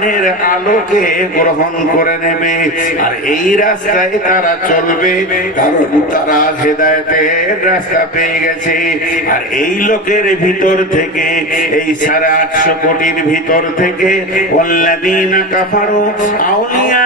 কোরআনের আলোকে গ্রহণ করে নেবে, আর এই রাস্তায় তারা চলবে, কারণ তারা হেদায়েতের রাস্তা পেয়ে গেছে। আর এই লোকের ভিতর থেকে, এই 850 কোটির ভিতর থেকে ওয়াল্লাযীনা কাফারু আউলিয়া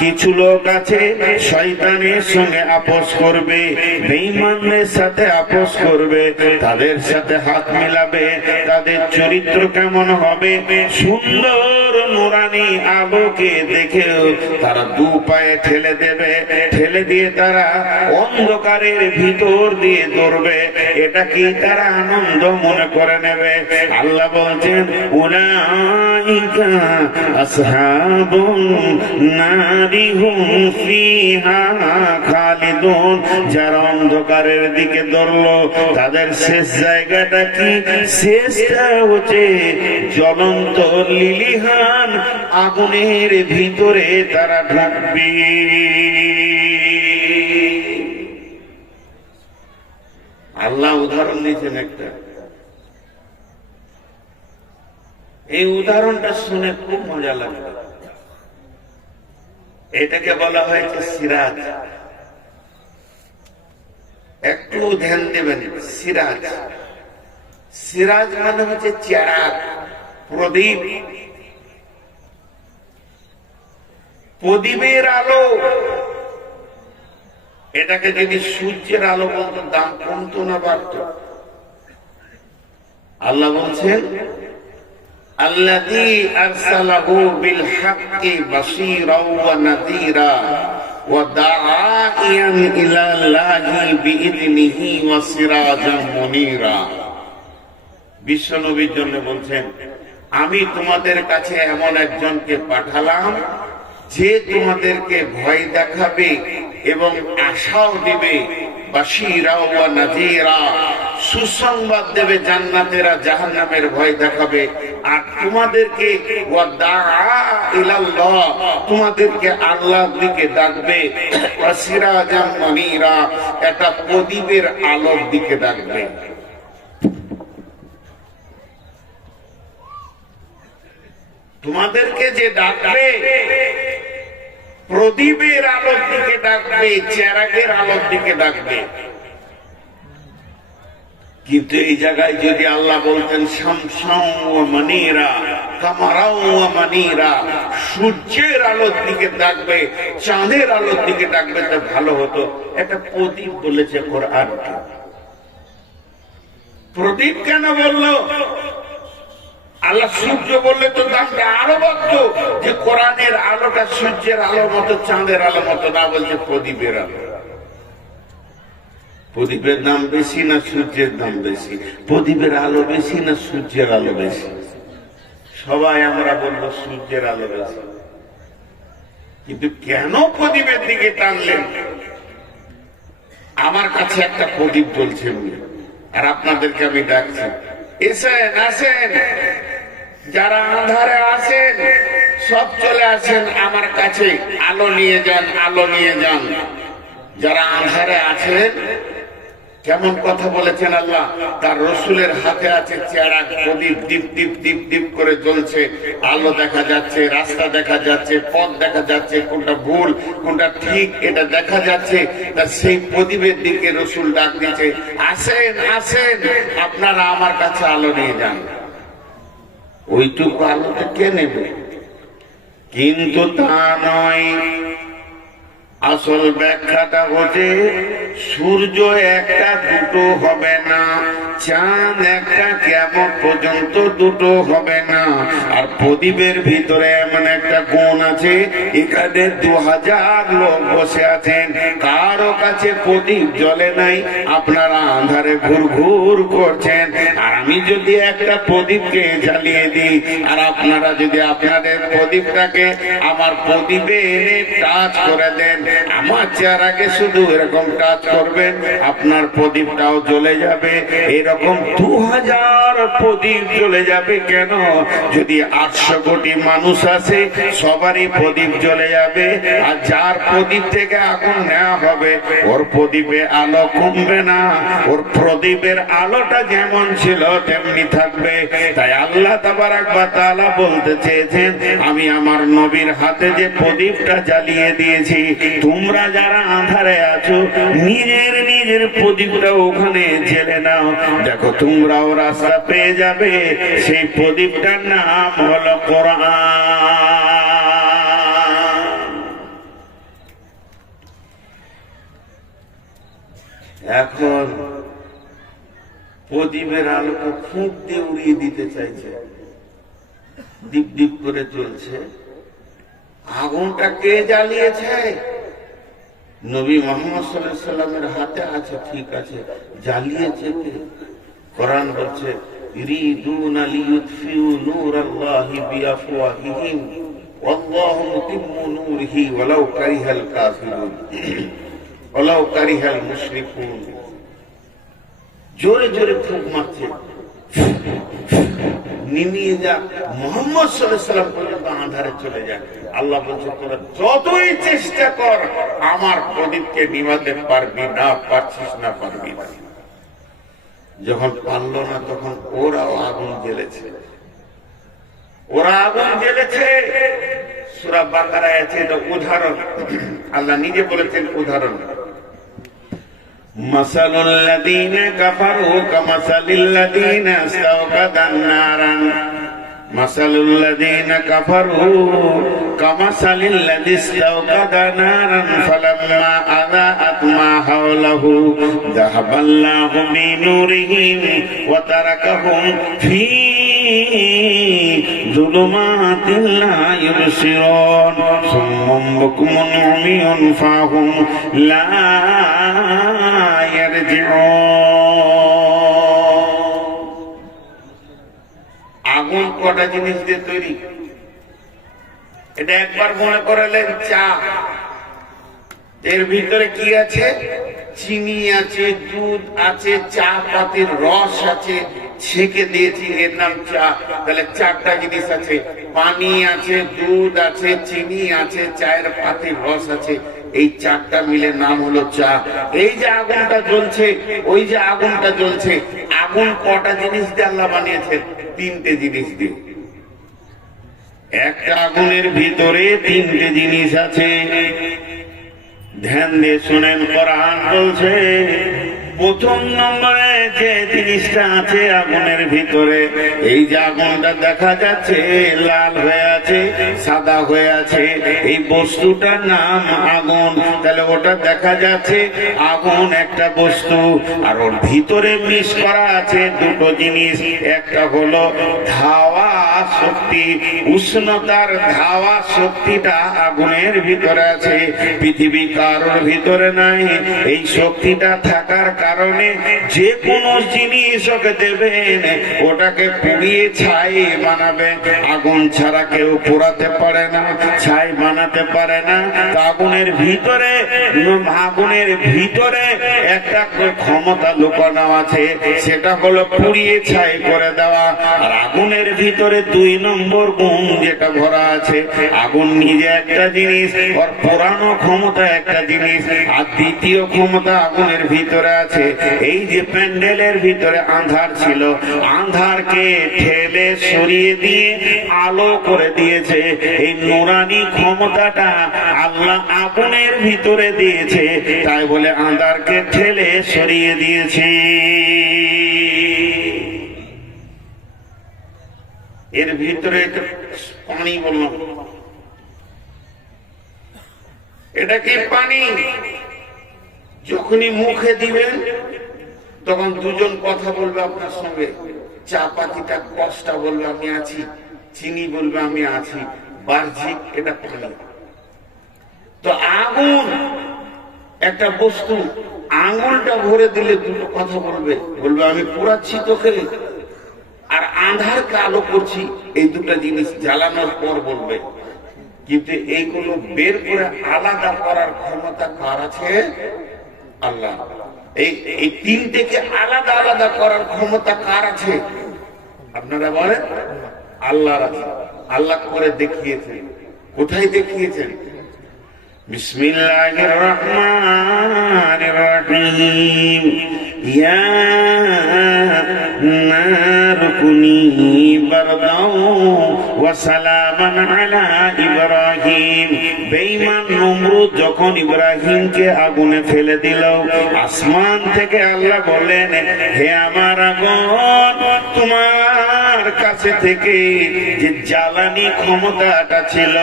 কিছু লোক আছে শয়তানের সঙ্গে আপোষ করবে, বেঈমানদের সাথে আপোষ করবে, তাদের সাথে হাত মিলাবে। তাদের চরিত্র কেমন হবে? সুন্দর নুরানি আলোকে দেখেও তারা দু পায়ে ঠেলে দেবে, ঠেলে দিয়ে তারা অন্ধকারের ভিতর দিয়ে দৌড়বে। এটা কি তারা আনন্দ মনে করে নেবে? আল্লাহ বলছেন উলাইকা আসহাবুন নারি হুম ফিহা খালিদুন। যারা অন্ধকারের দিকে দৌড়লো তাদের শেষ জায়গাটা কি? শেষটা হচ্ছে জ্বলন্ত লিলিহান আগুনের ভিতরে তারা ঢুকবে। আল্লাহ উদাহরণ দিয়েছেন একটা, এই উদাহরণটা শুনে খুব মজা লাগে। এটাকে বলা হয়েছে সিরাজ। একটু ধ্যান দেবেন, সিরাজ। সিরাজ মানে হচ্ছে চেরাগ, প্রদীপ। প্রদীপের আলো। এটাকে যদি সূর্যের আলো বলতো দাম কমতো না বাড়তো? আল্লাহ বলছেন আল্লাযী আরসালাহু বিল হাক্কি বাশীরাও ওয়া নাযীরা ওয়া দাঈয়ান ইলাল্লাহি বিইذনিহি ওয়া সিরাজাম মুনীরা। বিশ্বনবীর জন্য বলছেন, আমি তোমাদের কাছে এমন একজনকে পাঠালাম যে তোমাদেরকে ভয় দেখাবে এবং আশাও দিবে, বাশীরা ওয়া নাযীরা, সুসংবাদ দেবে, জান্নাতেরা জাহান্নামের ভয় দেখাবে। আর তোমাদেরকে ওয়া দাআ ইলাল্লাহ, তোমাদেরকে আল্লাহর দিকে ডাকবে, ওয়া সিরাজাম মুনীরা, একটা প্রদীপের আলোর দিকে ডাকবে। তোমাদেরকে যে ডাকবে প্রদীপের আলোর দিকে ডাকবে, চেরাগের আলোর দিকে ডাকবে। কিন্তু এই জায়গায় যদি আল্লাহ বলতেন শামসাও ওয়া মানীরা, কামারাও ওয়া মানীরা, সূর্যের আলোর দিকে ডাকবে, চাঁদের আলোর দিকে ডাকবে, তো ভালো হতো। একটা প্রদীপ বলেছে কোরআন। প্রদীপ কেন বললো? আল্লাহ সূর্য বললে তো দামটা আরো বাড়তো, যে কোরআনের আলোটা সূর্যের আলো মতো, চাঁদের আলো মতো না, বলছে প্রদীপের আলো। প্রদীপের দাম বেশি না সূর্যের দাম বেশি? প্রদীপের আলো বেশি না সূর্যের আলো বেশি? সবাই আমরা বলবো সূর্যের আলো বেশি। কিন্তু কেন প্রদীপের দিকে টানলেন? আমার কাছে একটা প্রদীপ জ্বলছে, আর আপনাদেরকে আমি ডাকছি, এসেন, আসেন। যারা আঁধারে আছেন সব চলে আসেন আমার কাছে, আলো নিয়ে যান, আলো নিয়ে যান। যারা আঁধারে আছেন, কেমন কথা বলেছেন আল্লাহ, তার রসুলের হাতে আছে চেরাগ, প্রদীপ, দীপ দীপ দীপ দীপ করে জ্বলছে, আলো দেখা যাচ্ছে, রাস্তা দেখা যাচ্ছে, পথ দেখা যাচ্ছে, কোনটা ভুল কোনটা ঠিক এটা দেখা যাচ্ছে। তা সেই প্রদীপের দিকে রসুল ডাক দিচ্ছে, আসেন, আসেন, আপনারা আমার কাছে আলো নিয়ে যান। ওইটুকু আলোটা কে নেবে? কিন্তু তা নয়। আসল ব্যাখ্যাটা হচ্ছে সূর্য একটা দুটো হবে না, চাঁদ একটা কিয়ামত পর্যন্ত দুটো হবে না। আর প্রদীপের ভিতরে এমন একটা গুণ আছে, এখানে 2000 লোক বসে আছেন, কারো কাছে প্রদীপ জ্বলে নাই, আপনারা আঁধারে ঘুর ঘুর করছেন। আর আমি যদি একটা প্রদীপকে জ্বালিয়ে দিই আর আপনারা যদি আপনাদের প্রদীপটাকে আমার প্রদীপে এনে টাচ করে দেন, আমার চেহারাকে শুধু এরকম টাচ করবেন, আপনার প্রদীপটাও জ্বলে যাবে। এরকম 2000 প্রদীপ জ্বলে যাবে। কেন? যদি 800 কোটি মানুষ আছে সবারই প্রদীপ জ্বলে যাবে। আর যার প্রদীপ থেকে আগুন নেওয়া হবে ওর প্রদীপে আলো কমবে না, ওর প্রদীপের আলোটা যেমন ছিল তেমনি থাকবে। তাই আল্লাহ তাবারাক ওয়া তাআলা বলতে চেয়েছেন, আমি আমার নবীর হাতে যে প্রদীপটা জ্বালিয়ে দিয়েছি, তোমরা যারা আঁধারে আছো নিজের নিজের প্রদীপটা ওখানে জ্বেলে নাও, দেখো তোমরাও রাস্তা পেয়ে যাবে। সেই প্রদীপটার নাম হলো কোরআন। এখন প্রদীপের আলোকে ফুঁক দিয়ে উড়িয়ে দিতে চাইছে, ডিপ ডিপ করে চলছে। আগুনটা কে জ্বালিয়েছে? নবী মুহাম্মদ সাল্লাল্লাহু আলাইহি সাল্লামের হাতে আছে, ঠিক আছে, জ্বালিয়েছে কে? কোরআন বলছে, ইরিদুনা লিইউতফিউ নূরাল্লাহি বিআফওয়াহিহিম ওয়াল্লাহু মুতিম্মু নূরিহি ওয়ালাউ কারিহাল কাফিরুন ওয়ালাউ কারিহাল মুশরিকুন। জোরে জোরে ফুঁক মারছে, নিমিয়ে যা, মুহাম্মদ সাল্লাল্লাহু আলাইহি সাল্লাম পর্যন্ত আঁধারে চলে যায়। আল্লাহ বলছে, তোরা যতই চেষ্টা কর আমার প্রদীপকে নিভাতে পারবি না, পারছিস না, পারবি না। যখন পারল না তখন ওরাও আগুন জ্বেলেছে, ওরা আগুন জ্বেলেছে। সূরা বাকারায় আছে এটা উদাহরণ, আল্লাহ নিজে বলেছেন উদাহরণ। মাসালুল লাযীনা কাফারু কামাসালিল লাযীনা ইসতাওকাদান নারান মাসালুল লাযীনা কাফারু কামাসালিল লাযী ইসতাওকাদা নারান ফালাম্মা আযাআত মা হাওলাহু যাহাবাল্লাহু বিনূরিহিম ওয়া তারাকাহুম ফী যুলুমাতিন লা ইবসিরুন সুম্মুম বুকমুন উমিয়ুন ফাহুম লা আগুন কটা জিনিস দিয়ে তৈরি? এটা একবার মনে করালেন চা, এর ভিতরে কি আছে? চিনি আছে, দুধ আছে, চা পাতির রস আছে, ছেঁকে দিয়েছি, এর নাম চা। তাহলে 4টা জিনিস আছে, পানি আছে, দুধ আছে, চিনি আছে, চায়ের পাতির রস আছে, এই 4টা মিলে নাম হলো চা। এই যে আগুনটা জ্বলছে, ওই যে আগুনটা জ্বলছে, আগুন কটা জিনিস দিয়ে আল্লাহ বানিয়েছেন? 3টে জিনিস দিয়ে। একটা আগুনের ভিতরে 3টে জিনিস আছে। ধ্যান দিয়ে শুনেন, কোরআন বলছে প্রথম নম্বরে যে জিনিসটা আছে আগুনের ভিতরে, এই যে আগুনটা দেখা যাচ্ছে লাল হয়ে আছে, সাদা হয়ে আছে, এই বস্তুটার নাম আগুন। তাহলে ওটা দেখা যাচ্ছে আগুন একটা বস্তু, আর ওর ভিতরে মিশ করা আছে 2টো জিনিস। একটা হলো ধাওয়া শক্তি, উষ্ণতার ধাওয়া শক্তিটা আগুনের ভিতরে আছে, পৃথিবী কারোর ভিতরে নাই। এই শক্তিটা থাকার কারণে যে কোনো জিনিস ওকে দেবেন, ওটাকে পুড়িয়ে ছাই বানাবে। আগুন ছাড়া কেউ পোড়াতে পারে না, ছাই বানাতে পারে না। আগুনের ভিতরে একটা ক্ষমতা লুকানো আছে, সেটা হলো পুড়িয়ে ছাই করে দেওয়া। আর আগুনের ভিতরে 2 নম্বর গুণ যেটা ভরা আছে, আগুন নিজে একটা জিনিস, ওর পোড়ানো ক্ষমতা একটা জিনিস। আর দ্বিতীয় ক্ষমতা আগুনের ভিতরে আছে, এই যে প্যান্ডেলের ভিতরে আন্ধার ছিল, আন্ধারকে ঠেলে সরিয়ে দিয়ে আলো করে দিয়েছে। এই নুরানি ক্ষমতাটা আল্লাহ আগুনের ভিতরে দিয়েছে, তাই বলে আন্ধারকে ঠেলে সরিয়ে দিয়েছে। এর ভিতরে পানি বললাম, এটা কি পানি? যখনই মুখে দিবেন তখন 2জন কথা বলবে আপনার সঙ্গে। চা পাতিটা কষ্টা বলবে আমি আছি, চিনি বলবে আমি আছি, বাহ্যিক এটা পানি। তো আগুন একটা বস্তু, আঙুলটা ভরে দিলে 2টো কথা বলবে, বলবে আমি পোড়াচ্ছি তোকে, আঁধারকে আলো করছি, এই দুটো জিনিস জ্বালানোর পর বলবে। কিন্তু এইগুলো বের করে আলাদা করার ক্ষমতা কার আছে? আল্লাহ। এই তিনটেকে আলাদা আলাদা করার ক্ষমতা কার আছে? আপনারা বলেন আল্লাহর আছে। আল্লাহ করে দেখিয়েছেন। কোথায় দেখিয়েছেন? বিসমিল্লাহির রহমানির রহিম। ইয়া নার কুনি বারদাও ওয়া সালামান আলা ইব্রাহিম। বেঈমান নমরুদ যখন ইব্রাহিমকে আগুনে ফেলে দিল, আসমান থেকে আল্লাহ বললেন, হে আমার আগুন, তোমার কাছে থেকে যে জ্বালানি ক্ষমতাটা ছিল,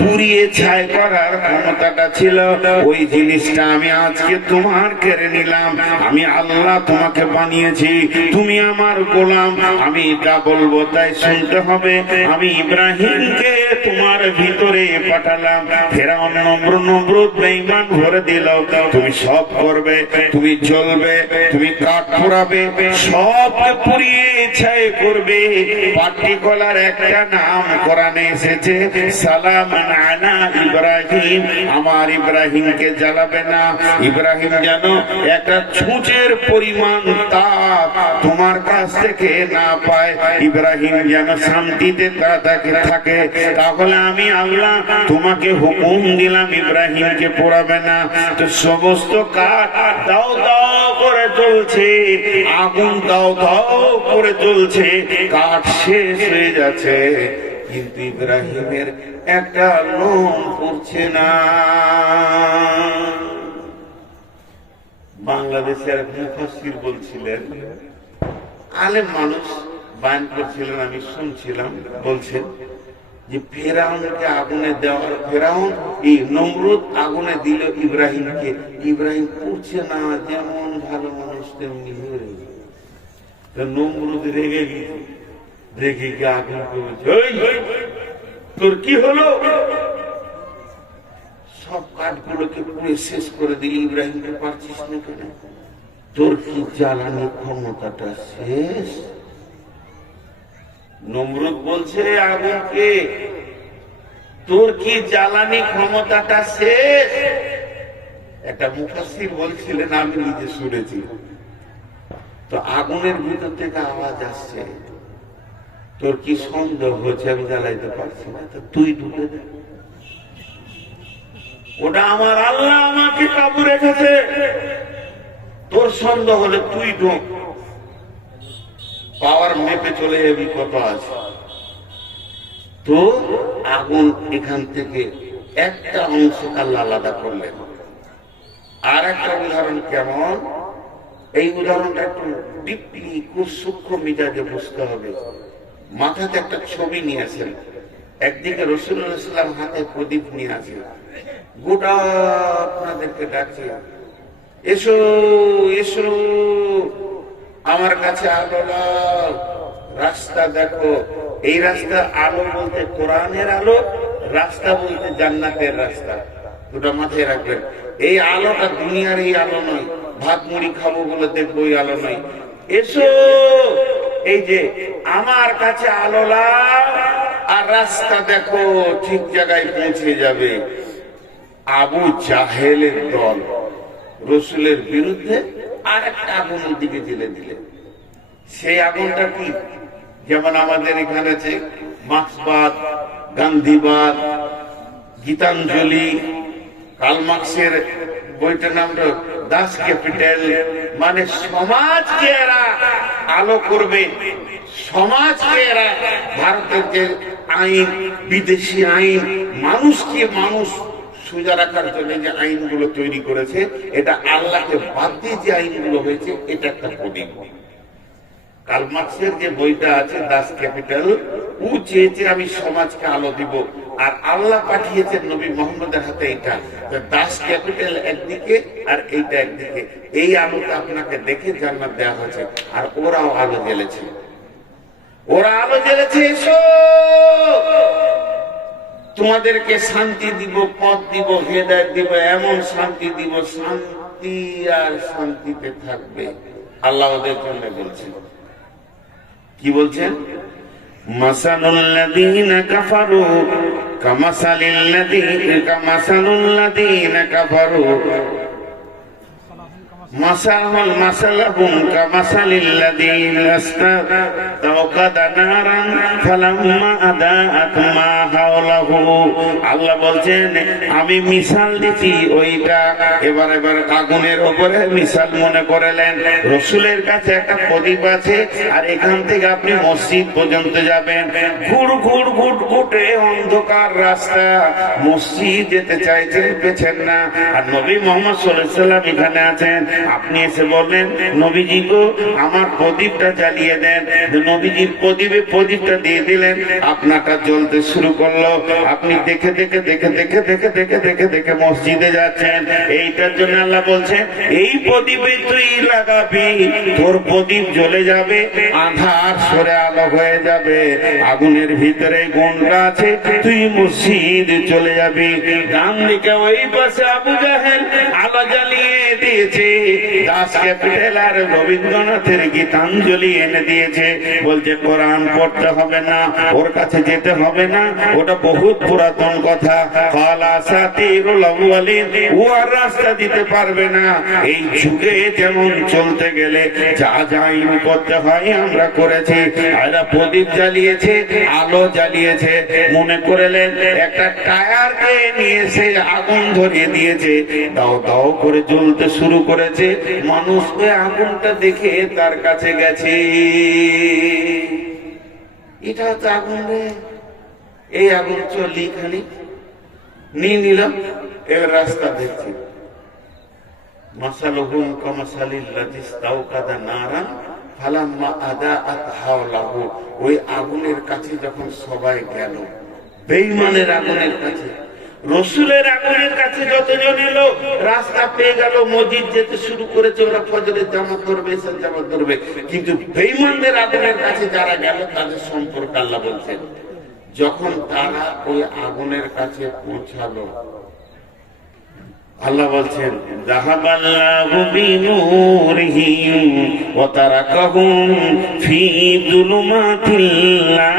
পুড়িয়ে ছাই করার ক্ষমতাটা ছিল, ওই জিনিসটা আমি আজকে তোমার কেড়ে নিলাম। আমি আল্লাহ তোমাকে বানিয়েছি, তুমি আমার গোলাম। আমি যা বলবো তাই শুনতে হবে। আমি ইব্রাহিমকে তোমার ভিতরে পাঠালাম। ফেরাউন নমরুদ বেঈমান ভরে দিল। তুমি সব করবে, তুমি চলবে, তুমি কাঠ পোড়াবে, সবকে পুড়িয়ে ছাই করবে। পার্টিকুলার একটা নাম কোরআনে এসেছে, সালামান আলা ইব্রাহিম। আমার ইব্রাহিমকে জ্বালাবে না। ইব্রাহিম যেন একটা ছুঁচের পরিমাণ তাপ তোমার কাছ থেকে না পায়। ইব্রাহিম যেন শান্তিতে থাকে। তাহলে আমি আল্লাহ তোমাকে হুকুম দিলাম, ইব্রাহিমকে পোড়াবে না। তো সমস্ত কাঠ দাও দাও করে চলছে, আগুন দাও দাও করে চলছে, কাঠ শেষ হয়ে যাচ্ছে, কিন্তু ইব্রাহিমের একটা লোম পড়ছে না। বাংলাদেশের এক মুফাসসির বলছিলেন, আলেম মানুষ বয়ান করছিলেন, আমি শুনছিলাম, বলছেন যে ফেরাউনকে আগুনে দেওয়ার, ফেরাউন এই নমরুদ আগুনে দিল ইব্রাহিমকে, ইব্রাহিম পড়ছে না, যেমন ভালো মানুষ তেমনি হয়ে রয়েছে। নমরুদ রেগে গেছে, রেগে গিয়ে আগুনকে বলছে, তোর কি হলো? সব কাঠগুলোকে পুড়ে শেষ করে দিলি, ইব্রাহিমকে পারছিস না কেন? তোর কি জ্বালানি ক্ষমতাটা শেষ? নমরুদ বলছে আগুনকে, তোর কি জ্বালানি ক্ষমতাটা শেষ? একটা মুফাসসির বলছিলেন, আমি নিজে শুনেছি, তো আগুনের ভিতর থেকে আওয়াজ আসছে, তোর কি সন্দেহ হচ্ছে আমি জ্বালাইতে পারছি না? তো তুই ঢুকে দে। ওটা আমার আল্লাহ আমাকে কাবু রেখেছে, তোর সন্দেহ হলে তুই ঢোক, পাওয়ার মেপে চলে যাবি কত আছে। তো আগুন এখান থেকে একটা অংশ আল্লাহ আলাদা করলেন। আর একটা উদাহরণ কেমন, এই উদাহরণটা একটু ডিপলি, খুব সূক্ষ্ম মিজাজে বুঝতে হবে। মাথাতে একটা ছবি নিয়ে আসেন, একদিকে রাসূলুল্লাহ সাল্লাল্লাহু আলাইহি ওয়াসাল্লাম হাতে প্রদীপ নিয়ে আসেন, গোটা আপনাদেরকে ডাকছে, এসো এসো আমার কাছে আলো লাও, রাস্তা দেখো। এই রাস্তা, আলো বলতে কোরআনের আলো, রাস্তা বলতে জান্নাতের রাস্তা। দুটো মাথায় রাখবেন। এই আলোটা দুনিয়ার এই আলো নয়, ভাত মুড়ি খাবো বলে দেখবো এই আলো নয়। এসো, এই যে আমার কাছে আলো লাও আর রাস্তা দেখো, ঠিক জায়গায় পৌঁছে যাবে। আবু জাহেলের দল রসুলের বিরুদ্ধে আর একটা আগুনের দিকে জেলে দিলেন। সেই আগুনটা কি? যেমন আমাদের এখানে আছে মার্ক্সবাদ, গান্ধীবাদ, গীতাঞ্জলি, কার্ল মার্ক্সের বইটার নামটা দাস ক্যাপিটাল। মানে সমাজকে এরা আলো করবে, সমাজকে এরা, ভারতের যে আইন, বিদেশি আইন, মানুষকে মানুষ সোজা রাখার জন্য যে আইনগুলো তৈরি করেছে, এটা আল্লাহকে বাদ দিয়ে যে আইনগুলো হয়েছে, এটা একটা প্রদীপ। কার্ল মার্ক্সের যে বইটা আছে দাস ক্যাপিটাল, ও চেয়েছে আমি সমাজকে আলো দিব, আর আল্লাহ পাঠিয়েছেন নবী মুহাম্মদের হাতে এটা। দাস ক্যাপিটাল একদিকে আর এইটা একদিকে, এই আলোটা আপনাকে দেখে জান্নাত দেওয়া হয়েছে। আর ওরাও আলো জ্বেলেছে, ওরা আলো জ্বেলেছে, এসো তোমাদেরকে শান্তি দিব, পথ দিব, হেদায়েত দিব, এমন শান্তি দিব, শান্তি আর শান্তিতে থাকবে। আল্লাহ ওদের জন্য বলছেন, কি বলছেন? মাসালুল্লাযীনা কাফারু কামাসালুল্লাযীনা কাফারু মাসালাহুম কামাসালিল্লাযীনা ইসতাওকাদা নারান ফালাম্মা আদাআত মা হাওলাহু। আল্লাহ বলছেন আমি মিসাল দিছি ওইটা। এবার আগুনের উপরে মিসাল মনে করলেন। রসুলের কাছে একটা প্রদীপ আছে, আর এখান থেকে আপনি মসজিদ পর্যন্ত যাবেন, ঘুর ঘুর ঘুট ঘুটে অন্ধকার রাস্তা, মসজিদ যেতে চাইছেন পেছেন না। আর নবী মুহাম্মদ সাল্লাল্লাহু আলাইহি ওয়াসাল্লাম এখানে আছেন, আপনি এসে বললেন নবীজি গো আমার প্রদীপটা জ্বালিয়ে দেন। নবীজির প্রদীপটা দিয়ে দিলেন, আপনারটা জ্বলতে শুরু করলো। আপনি দেখে দেখে দেখে দেখে দেখে দেখে দেখে দেখে মসজিদে যাচ্ছেন। এইটার জন্য আল্লাহ বলছেন এই প্রদীপে তুই লাগাবি, তোর প্রদীপ জ্বলে যাবে, আধার সরে আলো হয়ে যাবে। আগুনের ভিতরে গুণটা আছে, তুই মসজিদ চলে যাবি। ডান দিকে ওই পাশে আবু জাহেল আলো জ্বালিয়ে দিয়েছে, দাস ক্যাপিটাল আর রবীন্দ্রনাথের গীতাঞ্জলি এনে দিয়েছে। বলছে কোরআন পড়তে হবে না, ওর কাছে যেতে হবে না, ওটা বহুত পুরাতন কথা। ও আর রাস্তা দিতে পারবে না। এই যুগে যেমন চলতে গেলে যা যা করতে হয় আমরা করেছি। এরা প্রদীপ জ্বালিয়েছে, আলো জ্বালিয়েছে, মনে করলেন একটা টায়ারকে নিয়ে এসে আগুন ধরিয়ে দিয়েছে, দাও দাও করে জ্বলতে শুরু করেছে। মানুষ আগুনটা দেখে তার কাছে গেছে, এটা তো আগুন রে, এই আগুন চলি খালি নিয়ে নিলাম। এবার রাস্তা দেখছি মাসালুহুম কামাসালিল্লাযী ইসতাওকাদা নারান ফালাম্মা আদাআত হাওলাহু। ওই আগুনের কাছে যখন সবাই গেল, বেঈমানের আগুনের কাছে, রসুলের আগুনের কাছে যতজন এলো, রাস্তা পেয়ে গেল, মসজিদ যেতে শুরু করেছে, ওরা ফজরের জামাত ধরবে, এশার জামাত ধরবে। কিন্তু বেঈমানদের আগুনের কাছে যারা গেল তাদের সম্পর্কে আল্লাহ বলছেন, যখন তারা ওই আগুনের কাছে পৌঁছালো, আল্লাহ বলছেন যাহাবাল্লাহু বিনূরিহিম ওয়া তারাকাহুম ফি যুলুমাতিল লা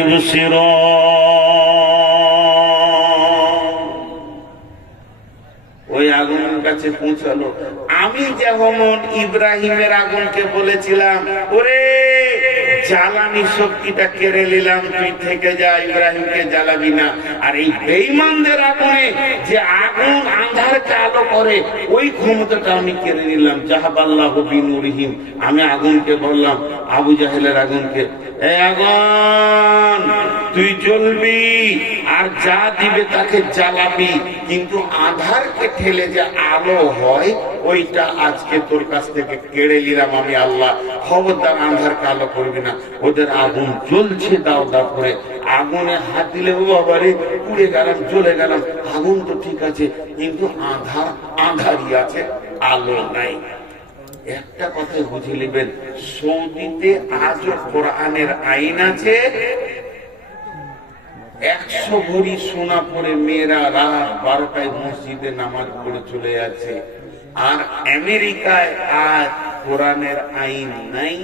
ইবসিরুন। ওই আগুনের কাছে পৌঁছালো। আমি যেমন ইব্রাহিমের আগুনকে বলেছিলাম ওরে জ্বালানি শক্তিটা কেড়ে নিলাম, তুই থেকে যা, ইব্রাহিমকে জ্বালাবি না। আর এই বেঈমানদের আগুনে যে আগুন আঁধারকে আলো করে, ওই ক্ষমতাটা আমি কেড়ে নিলাম। যাহাবাল্লাহু বিনূরিহিম, আমি আগুনকে বললাম, আবু জাহেলের আগুনকে, এই আগুন তুই জ্বলবি আর যা দিবে তাকে জ্বালাবি, কিন্তু আঁধারকে ঠেলে যে আলো হয় ওইটা আজকে তোর কাছ থেকে কেড়ে নিলাম আমি আল্লাহ। খবরদার আঁধারকে আলো করবি না। ওদের আগুন জ্বলছে দাও দাও করে, আগুনে হাত দিলে ও বাবারে পুড়ে গেলাম, জ্বলে গেলাম। আগুন তো ঠিক আছে, কিন্তু আঁধারই আছে, আলো নাই। একটা কথাই বুঝে নেবেন, সৌদিতে আজও কোরআনের আইন আছে। 100 ভরি সোনা পরে মেয়েরা রাত 12টায় মসজিদে নামাজ পড়ে চলে যাচ্ছে। আর আমেরিকায় আজ কোরআনের আইন নাই।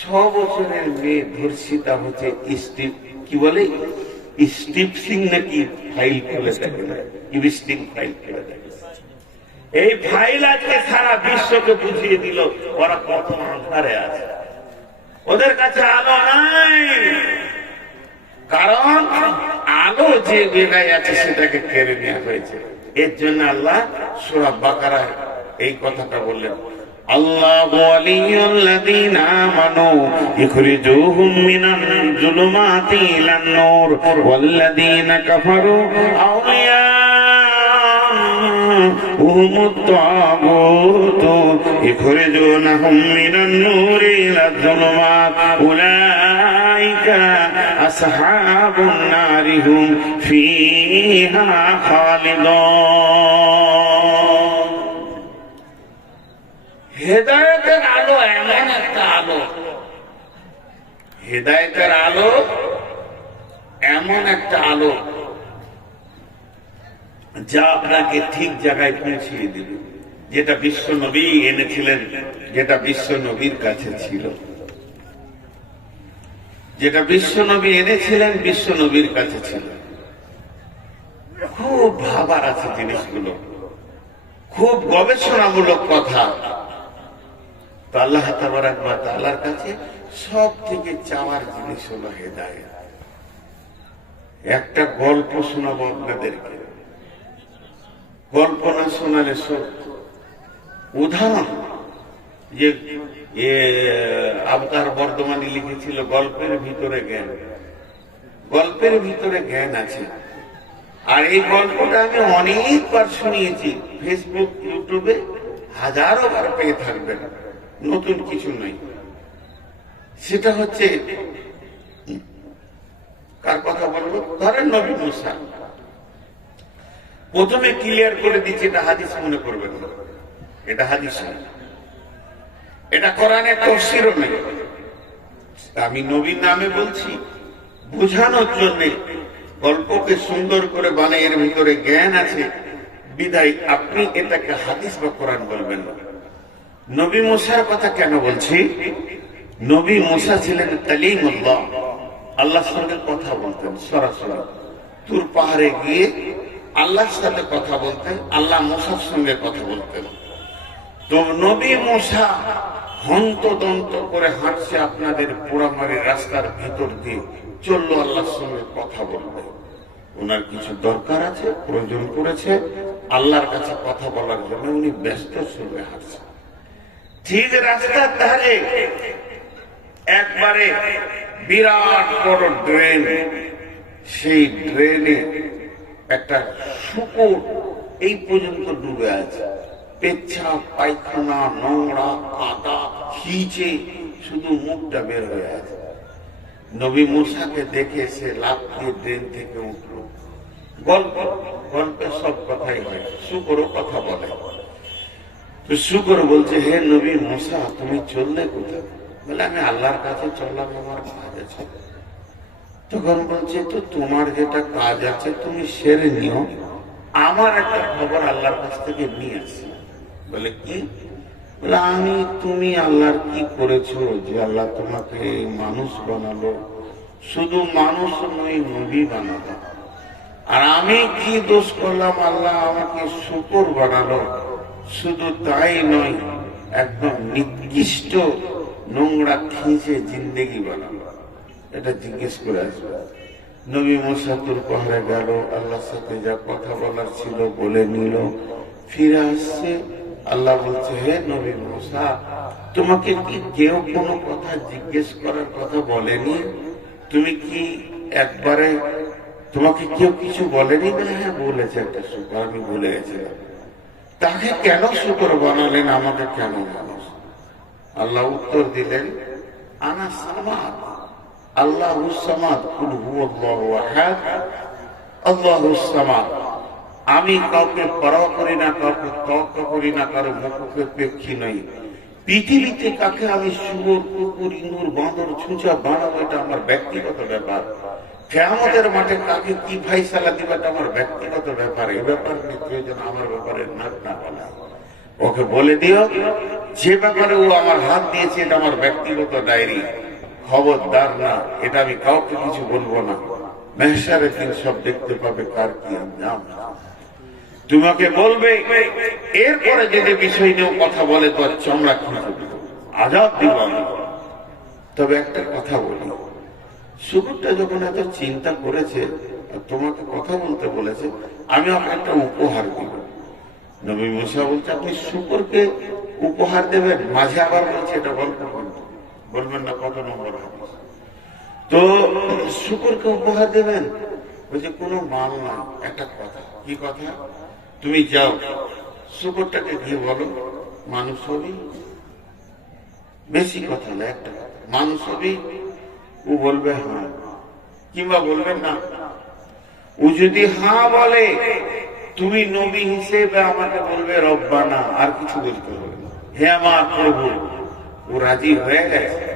6 বছরের মেয়ে ধর্ষিতা হচ্ছে, কি বলে স্টিপসিং নাকি ফাইল খুলে দেখে, ইভিস্টিং ফাইল খুলে দেখে। এই ফাইল আজকে সারা বিশ্বকে বুঝিয়ে দিল ওরা কত আঁধারে আছে, ওদের কাছে আলো নাই। কারণ আলো যে বেলায় আছে সেটাকে কেড়ে নেওয়া হয়েছে। এর জন্য আল্লাহ সূরা বাকারায় এই কথাটা বললেন, আল্লাহু ওয়ালিয়ুল্লাযীনা আমানু ইখরিজুহুম মিনাল যুলুমাতি ইলান নূর ওয়াল্লাযীনা কাফারু আউলিয়াহুমুত তাগুতু ইখরিজুনাহুম মিনান নূরি ইলাজ যুলুমাত উলাইকা আসহাবুন নারি হুম ফিহা খালিদুন। হেদায়েতের আলো এমন একটা আলো, হেদায়েতের আলো এমন একটা আলো যা আপনাকে ঠিক জায়গায় পৌঁছিয়ে দিবে, যেটা বিশ্ব নবী এনেছিলেন, যেটা বিশ্ব নবীর কাছে ছিল। যেটা বিশ্বনবী এনেছিলেন বিশ্বনবীর কাছে ছিল। খুব ভাবার আছে জিনিসগুলো, খুব গবেষণামূলক কথা। তো আল্লাহ তাবারক ওয়া তাআলার কাছে সব থেকে চাওয়ার জিনিস হলো হেদায়েত। একটা গল্প শোনাবো আপনাদেরকে, গল্প না শোনালে উদাহরণ। যে আবতার বর্ধমানে লিখেছিল গল্পের ভিতরে জ্ঞান, গল্পের ভিতরে জ্ঞান আছে। আর এই গল্পটা আমি অনেকবার শুনিয়েছি, ফেসবুক ইউটিউবে হাজারো বার পেয়ে থাকবেন, নতুন কিছু নয়। সেটা হচ্ছে, কার কথা বলবো, ধরেন নবী মুসা। প্রথমে ক্লিয়ার করে দিচ্ছি, এটা হাদিস মনে করবেন না, এটা হাদিস নয়, এটা কোরআনের তাফসীরও নেই। আমি নবীর নামে বলছি বোঝানোর জন্য, গল্পকে সুন্দর করে বানাই, এর ভিতরে জ্ঞান আছে বিদায় আপনি এটাকে হাদিস বা কোরআন বলবেন না। নবী মুসার কথা কেন বলছি? নবী মুসা ছিলেন কালিমুল্লাহ, আল্লাহর সঙ্গে কথা বলতেন সরাসরি। তুর পাহাড়ে গিয়ে আল্লাহর সাথে কথা বলতেন, আল্লাহ মুসার সঙ্গে কথা বলতেন। তো নবী মুসা হন্তদন্ত করে হাঁটছে আপনাদের পোড়ামারির রাস্তার ভিতর দিয়ে, চললো আল্লাহর সঙ্গে কথা বলবে। ওনার কিছু দরকার আছে, প্রয়োজন পড়েছে, আল্লাহর কাছে কথা বলার জন্য উনি ব্যস্ত সঙ্গে হাঁটছেন। ঠিক রাস্তার ধারে একবারে বিরাট বড় ড্রেন, সেই ড্রেনে একটা শুকুর এই পর্যন্ত ডুবে আছে। পেচ্ছাপ, পায়খানা, নোংরা, কাদা, খিচে শুধু মুখটা বের হয়ে আছে। নবী মুসাকে দেখে সে লাফ দিয়ে ড্রেন থেকে উঠল। গল্পে সব কথাই হয়, শুকরও কথা বলে। তো শুকর বলছে, হে নবী মুসা, তুমি চললে কোথায়? বলে, আমি আল্লাহর কাছে চললাম, আমার কাজ আছে। তখন বলছে, তো তোমার যেটা কাজ আছে তুমি সেরে নিও, আমার একটা খবর আল্লাহর কাছ থেকে নিয়ে আসি। বলে, কি? বলে, তুমি আল্লাহর কি করেছো যে আল্লাহ তোমাকে মানুষ বানালো? শুধু মানুষ নয়, নবী বানালো। আর আমি কি দোষ করলাম, আল্লাহ আমাকে শুকর বানালো? শুধু তাই নয়, একদম নিকৃষ্ট নোংরা খিঁচে জিন্দেগি বানালো। এটা জিজ্ঞেস করে আসবে। নবী মুসা তুর পাহাড়ে গেল, আল্লাহর সাথে যা কথা বলার ছিল বলে নিল, ফিরে আসছে। আল্লাহ বলছে, হে নবী মুসা, তোমাকে কি কেউ কোনো কথা জিজ্ঞেস করার কথা বলেনি? তুমি কি একবারে, তোমাকে কেউ কিছু বলেনি? বলে, হ্যাঁ বলেছে একটা শুকর, আমি ভুলে গেছিলাম। তাকে কেন শুকর বানালেন, আমাকে কেন মানুষ? আল্লাহ উত্তর দিলেন, আনা সামাদ, আল্লাহুস সামাদ, কুল হুয়াল্লাহু আহাদ, আল্লাহুস সামাদ। আমি কাউকে পরোয়া করি না, কাউকে তওয়াক্কা করি না, কারো মুখাপেক্ষী নই। পৃথিবীতে কাকে আমি শুয়োর, কুকুর, ইঁদুর, বাঁদর, ছুঁচা বানাবো, এটা আমার ব্যক্তিগত ব্যাপার। কিয়ামতের মাঠে কাকে কি ফায়সালা দিবে, এটা আমার ব্যক্তিগত ব্যাপার। এই ব্যাপার নিয়ে কেউ যেন আমার ব্যাপারে নাক না বানায়। ওকে বলে দিও, যে ব্যাপারে ও আমার হাত দিয়েছে এটা আমার ব্যক্তিগত ডায়েরি, খবরদার না, এটা আমি কাউকে কিছু বলবো না। মেহশারের দিন সব দেখতে পাবে কার কি আঞ্জাম। তোমাকে বলবে, এরপরে যদি বিষয় নিয়েও কথা বলে তো চমড়া খুঁজে দেব, আজাদ দিব আমি। তবে একটা কথা বলি, শুকুরটা যখন এত চিন্তা করেছে, তোমাকে কথা বলতে বলেছে, আমি ওকে একটা উপহার দিব। নবী মুসা বলছে, আপনি শুকুরকে উপহার দেবেন? মাঝে আবার বলছে, এটা বলবেন না, কত নম্বর হাদিস। তো শুকুরকে উপহার দেবেন? বলছে, কোনো মাল না, একটা কথা। কি কথা? তুমি যাও, শুকুরটাকে গিয়ে বলো মানুষ হবি। বেশি কথা না, একটা মানুষ হবি। ও বলবে হ্যাঁ, কিংবা বলবেন না। ও যদি হ্যাঁ বলে, তুমি নবী হিসেবে আমাকে বলবে রব্বানা, আর কিছু বলতে হবে না, হে আমার প্রভু। ও রাজি হয়ে গেছে।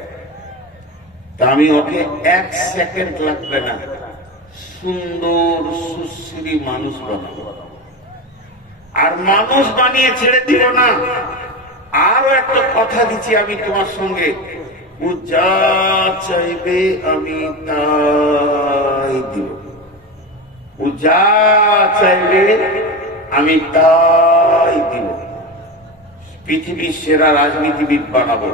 তা আমি ওকে 1 সেকেন্ড লাগবে না, সুন্দর সুশ্রী মানুষ বানাবো। আর মানুষ বানিয়ে ছেড়ে দিব না। আরো একটা কথা দিচ্ছি আমি তোমার সঙ্গে, ও ও যা চাইবে আমি তাই দিব, ও যা চাইবে আমি তাই দিব। পৃথিবীর সেরা রাজনীতিবিদ বানাবো,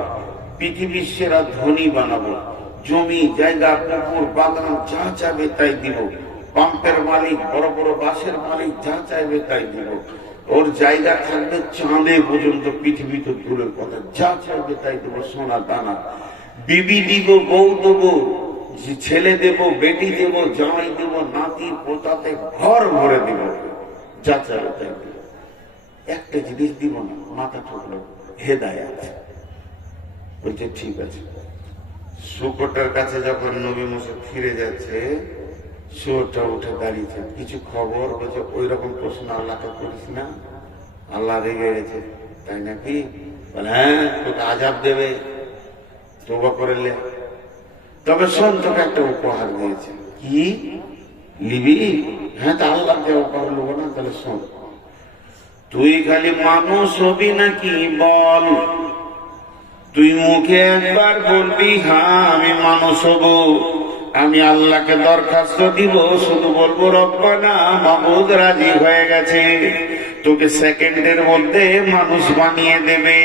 পৃথিবীর সেরা ধনী বানাবো, জমি জায়গা পুকুর বাগান যা চাইবে তাই দিব। পাম্পের মালিক, বড় বড় বাসের মালিক যা চাইবে তাই দিব। ওর জায়গা থাকবে চাঁদে পর্যন্ত, পৃথিবী তো দূরের কথা, যা চাইবে তাই দেব। সোনা দানা, বিবি দিব, বউ দেবো, ছেলে দেব, বেটি দেব, জামাই দেব, নাতি পোতাতে ঘর ভরে দিব, যা চাইবে তাই দেব। একটা জিনিস দিব না, মাথা ঠুকলো, হেদায়েত। বলছে ঠিক আছে। শুকরটার কাছে যখন নবী মুসা ফিরে যাচ্ছে, শুয়োরটা উঠে দাঁড়িয়েছে, কিছু খবর? বলছে ওই রকম প্রশ্ন আল্লাহকে করিস না, আল্লাহ রেগে গেছে। তাই নাকি? বলে হ্যাঁ, তোকে আজাব দেবে, তওবা করলে। তবে শোন, তোকে একটা উপহার দিয়েছে। কি লিবি? হ্যাঁ, তা আল্লাহকে উপহার নেবো না? তাহলে শোন, তুই খালি মানুষ হবি নাকি বল। তুই মুখে একবার বলবি হ্যাঁ আমি মানুষ হব, আমি আল্লাহকে দরখাস্ত দিব, শুধু বলবো রব্বানা মাবুদ রাজি হয়ে গেছে। তোকে সেকেন্ডের মধ্যে মানুষ বানিয়ে দেবে।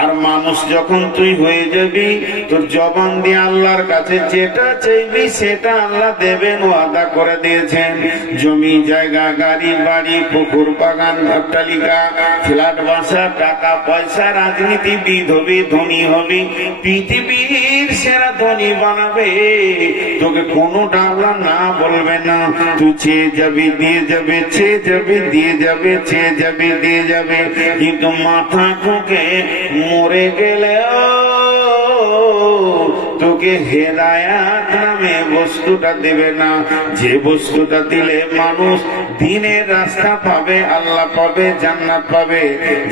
আর মানুষ যখন তুই হয়ে যাবি, তোর জবান দিয়ে আল্লাহর কাছে যেটা চাইবি সেটা আল্লাহ দেবেন, ওয়াদা করে দিয়েছেন। জমি জায়গা, গাড়ি বাড়ি, পুকুর বাগান, অট্টালিকা, ফ্ল্যাট বাসা, টাকা পয়সা, রাজনীতিবিদ হবি, ধনী হবি, পৃথিবীর সেরা ধনী বানাবে। তোকে কোনোটা আল্লাহ না বলবে না। তুই চেয়ে যাবি দিয়ে যাবে, চেয়ে যাবে দিয়ে যাবে, চেয়ে যাবে দিয়ে যাবে। কিন্তু মাথা ঠুকে মরে গেলেও তোকে হেদায়াত নামে বস্তুটা দেবে না। যে বস্তুটা দিলে মানুষ দিনের রাস্তা পাবে, আল্লাহ পাবে, জান্নাত পাবে,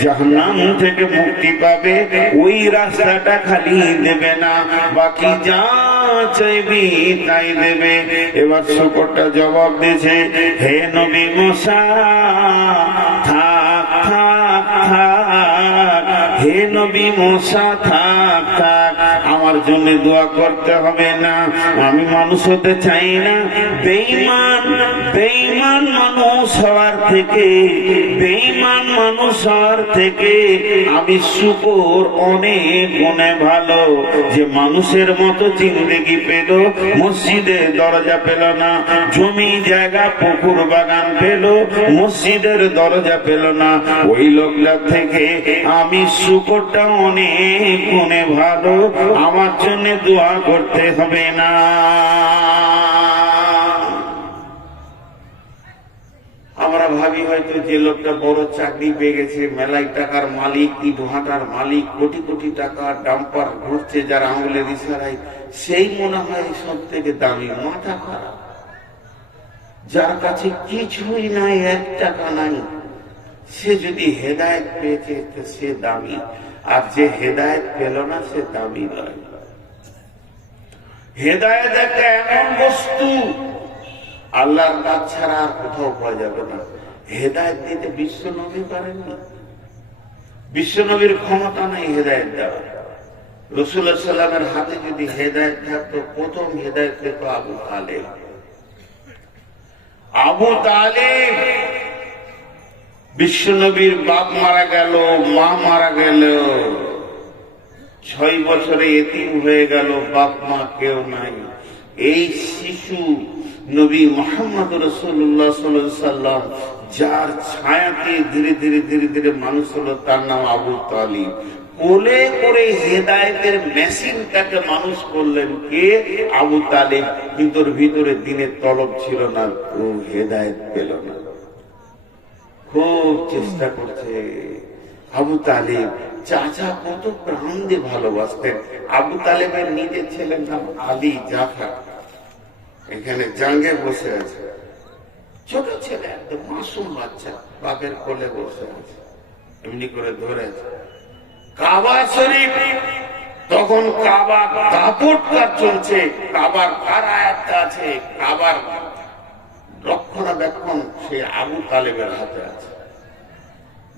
জাহান্নাম থেকে মুক্তি পাবে, ওই রাস্তাটা খালি দেবে না, বাকি যা চাইবি তাই দেবে। এবার শুকরটা জবাব দিয়েছে, হে নবী মুসা থাক থাক থাক, হে নবী মুসা থাক থাক, আমার জন্য দোয়া করতে হবে না, আমি মানুষ হতে চাই না। বেঈমান বেঈমান মানুষ হওয়ার থেকে, বেঈমান মানুষ হওয়ার থেকে আমি শুকর অনেক গুণে ভালো। যে মানুষের মতো জিন্দেগি পেল, মসজিদের দরজা পেল না, জমি জায়গা পুকুর বাগান পেল, মসজিদের দরজা পেল না, ওই লোকটার থেকে আমি শুকরটা অনেক গুণে ভালো, আমার জন্য দোয়া করতে হবে না। আমরা ভাবি হয়তো যে লোকটা বড় চাকরি পেয়ে গেছে, মেলাই টাকার মালিক, ইট ভাটার মালিক, কোটি কোটি টাকা ডাম্পার ঘুরছে যার আঙুলের ইশারায়, সেই মনে হয় সব থেকে দামি। মাথা খারাপ। যার কাছে কিছুই নাই, 1 টাকা নাই, সে যদি হেদায়েত পেয়েছে তো সে দামি, আর যে হেদায়েত পেল না সে দামি নয়। হেদায়েত একটা এমন বস্তু, আল্লাহর কাজ ছাড়া আর কোথাও পাওয়া যাবে না। হেদায়েত দিতে বিশ্ব নবী পারেননি, বিশ্ব নবীর ক্ষমতা নেই হেদায়েত দেওয়ার। রাসূলুল্লাহ সাল্লাল্লাহু আলাইহি ওয়াসাল্লামের হাতে যদি হেদায়েত থাকতো, প্রথম হেদায়েত পেত আবু তালেব। আবু তালেব বিশ্ব নবীর বাপ মারা গেল, মা মারা গেল, 6 বছরে এতিম হয়ে গেল, বাপ মা কেউ নাই। এই শিশু নবী মুহাম্মদ রাসূলুল্লাহ সাল্লাল্লাহু আলাইহি ওয়াসাল্লাম, যার ছায়াতে ধীরে ধীরে ধীরে ধীরে মানুষ হলো, তার নাম আবু তালিব। কোলে করে হেদায়েতের মেশিনটাকে মানুষ করলেন কে? আবু তালিব। কিন্তু ওর ভিতরে দিনের তলব ছিল না, ও হেদায়েত পেল না। খুব চেষ্টা করছে আবু তালিব। চাচা কত প্রাণ দিয়ে ভালোবাসতেন। আবু তালেবের নিজের ছেলের নাম আলী জাফর, এখানে জাঙ্গে বসে আছে, ছোট ছেলে, একদম মাসুম বাচ্চা, বাপের কোলে বসে আছে, এমনি করে ধরেছে। কাবা শরীফ তখন, কাবা দাপট কাজ চলছে, কাবার কার আয়াত আছে, কাবার রক্ষণাবেক্ষণ সে আবু তালেবের হাতে আছে।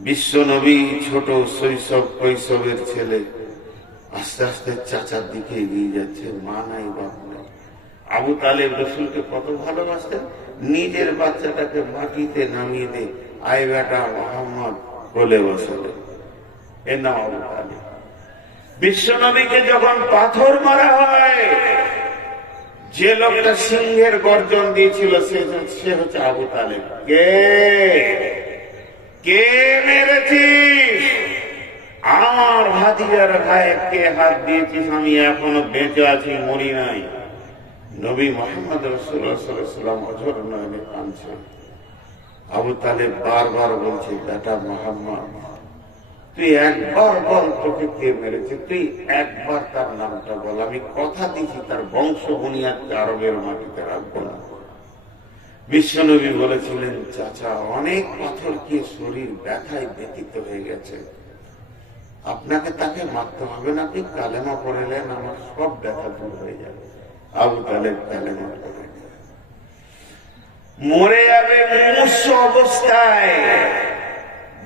বিশ্ব নবী ছোট শৈশব কৈশোরের ছেলে, আস্তে আস্তে চাচার দিকে এগিয়ে যাচ্ছে, মা নাই বাপ নাই। আবু তালেব রসুলকে কত ভালোবাসতেন, নিজের বাচ্চাটাকে মাটিতে নামিয়ে দিয়ে আয় বেটা মোহাম্মদ বলে বসালেন, এর নাম আবু তালেব। বিশ্বনবীকে যখন পাথর মারা হয়, যে লোকটা সিংহের গর্জন দিয়েছিল সে হচ্ছে আবু তালেব। কে মেরেছিস? আমার ভাতিজার গায়ে কে হাত দিয়েছিস? আমি এখনো বেঁচে আছি, মরি নাই। নবী মুহাম্মদ রাসূলুল্লাহ সাল্লাল্লাহু আলাইহি ওয়াসাল্লাম অঝর নয়নে কাঁদছেন। আবু তালেব বারবার বলছে, বেটা মুহাম্মদ, তুই একবার বল তোকে কে মেরেছে, তুই একবার তার নামটা বল, আমি কথা দিচ্ছি তার বংশ বুনিয়াদকে আরবের মাটিতে রাখবো না। বিশ্বনবী বলেছিলেন, চাচা অনেক পাথর কি শরীর ব্যথায় ব্যতীত হয়ে গেছে, আপনাকে তাকে মারতে হবে না, আপনি কালেমা পড়লেন, আমার সব ব্যথা দূর হয়ে যাবে। আবু তালেব কালেমা পড়ে মরে যাবে মুমূর্ষু অবস্থায়।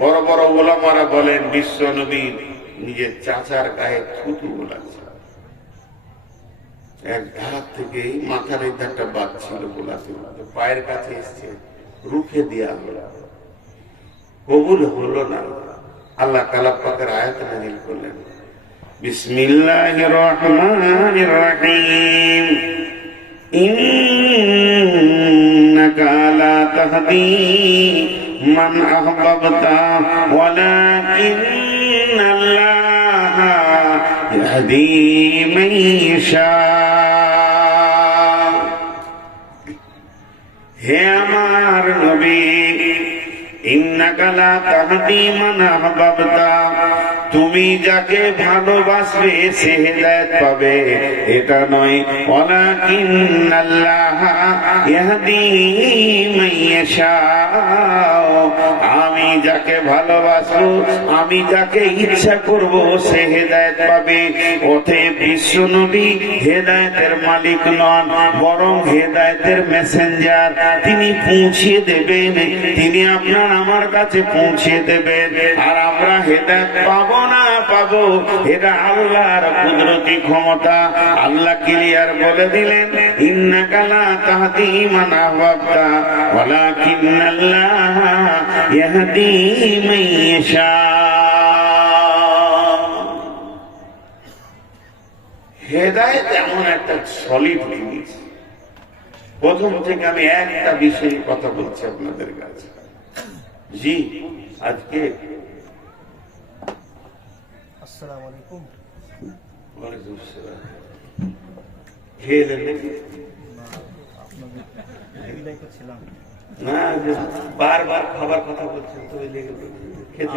বড় বড় ওলামারা বলেন, বিশ্বনবী নিজের চাচার গায়ে থুতু বোলাচ্ছে, এক ধার থেকে মাথার এই ধারটা বাদ ছিল, বোলাতে পায়ের কাছে এসছে, রুখে দেওয়া হলো, কবুল হলো না। আল্লাহ কালাম পাকের আয়াত নাযিল করলেন, বিসমিল্লাহির রহমানির রহিম, ইন্নাকা লা তাহদি মান আহবাবতা ওয়ালাকিন্নাল্লাহা ইয়াহদি মান ইয়াশা। হে আমার নবী, ইন্নাকা লা তাহদি মান আহবাবতা, তুমি যাকে ভালোবাসবে সে হেদায়েত পাবে, এটা নয়। ওয়ালাকিন্নাল্লাহা ইয়াহদি মান ইয়াশা, আমি যাকে ভালোবাসবো, আমি যাকে ইচ্ছা করব সে হেদায়েত পাবে। অতএব বিশ্বনবী হেদায়েতের মালিক নন, বরং হেদায়েতের মেসেঞ্জার। তিনি পৌঁছিয়ে দেবেন, তিনি আপনার আমার কাছে পৌঁছিয়ে দেবেন। আর আমরা হেদায়েত পাবো না পাবো, এটা আল্লাহর কুদরতি ক্ষমতা। আল্লাহ ক্লিয়ার বলে দিলেন, ইন্নাকা লা তাহদি মান আহবাবতা ওয়ালাকিন্নাল্লাহা ইয়াহদি মান ইয়াশা। হেদায়েত এমন একটা সলিড জিনিস। প্রথম থেকে আমি একটা বিষয়ে কথা বলছি আপনাদের কাছে। জি, আজকে আসসালামু আলাইকুম। ওয়ালাইকুম আসসালাম। খেয়ে দেন নাকি? বিদায় করছিলাম না, বারবার খাবার কথা বলছেন তো ওই লেগে খেতে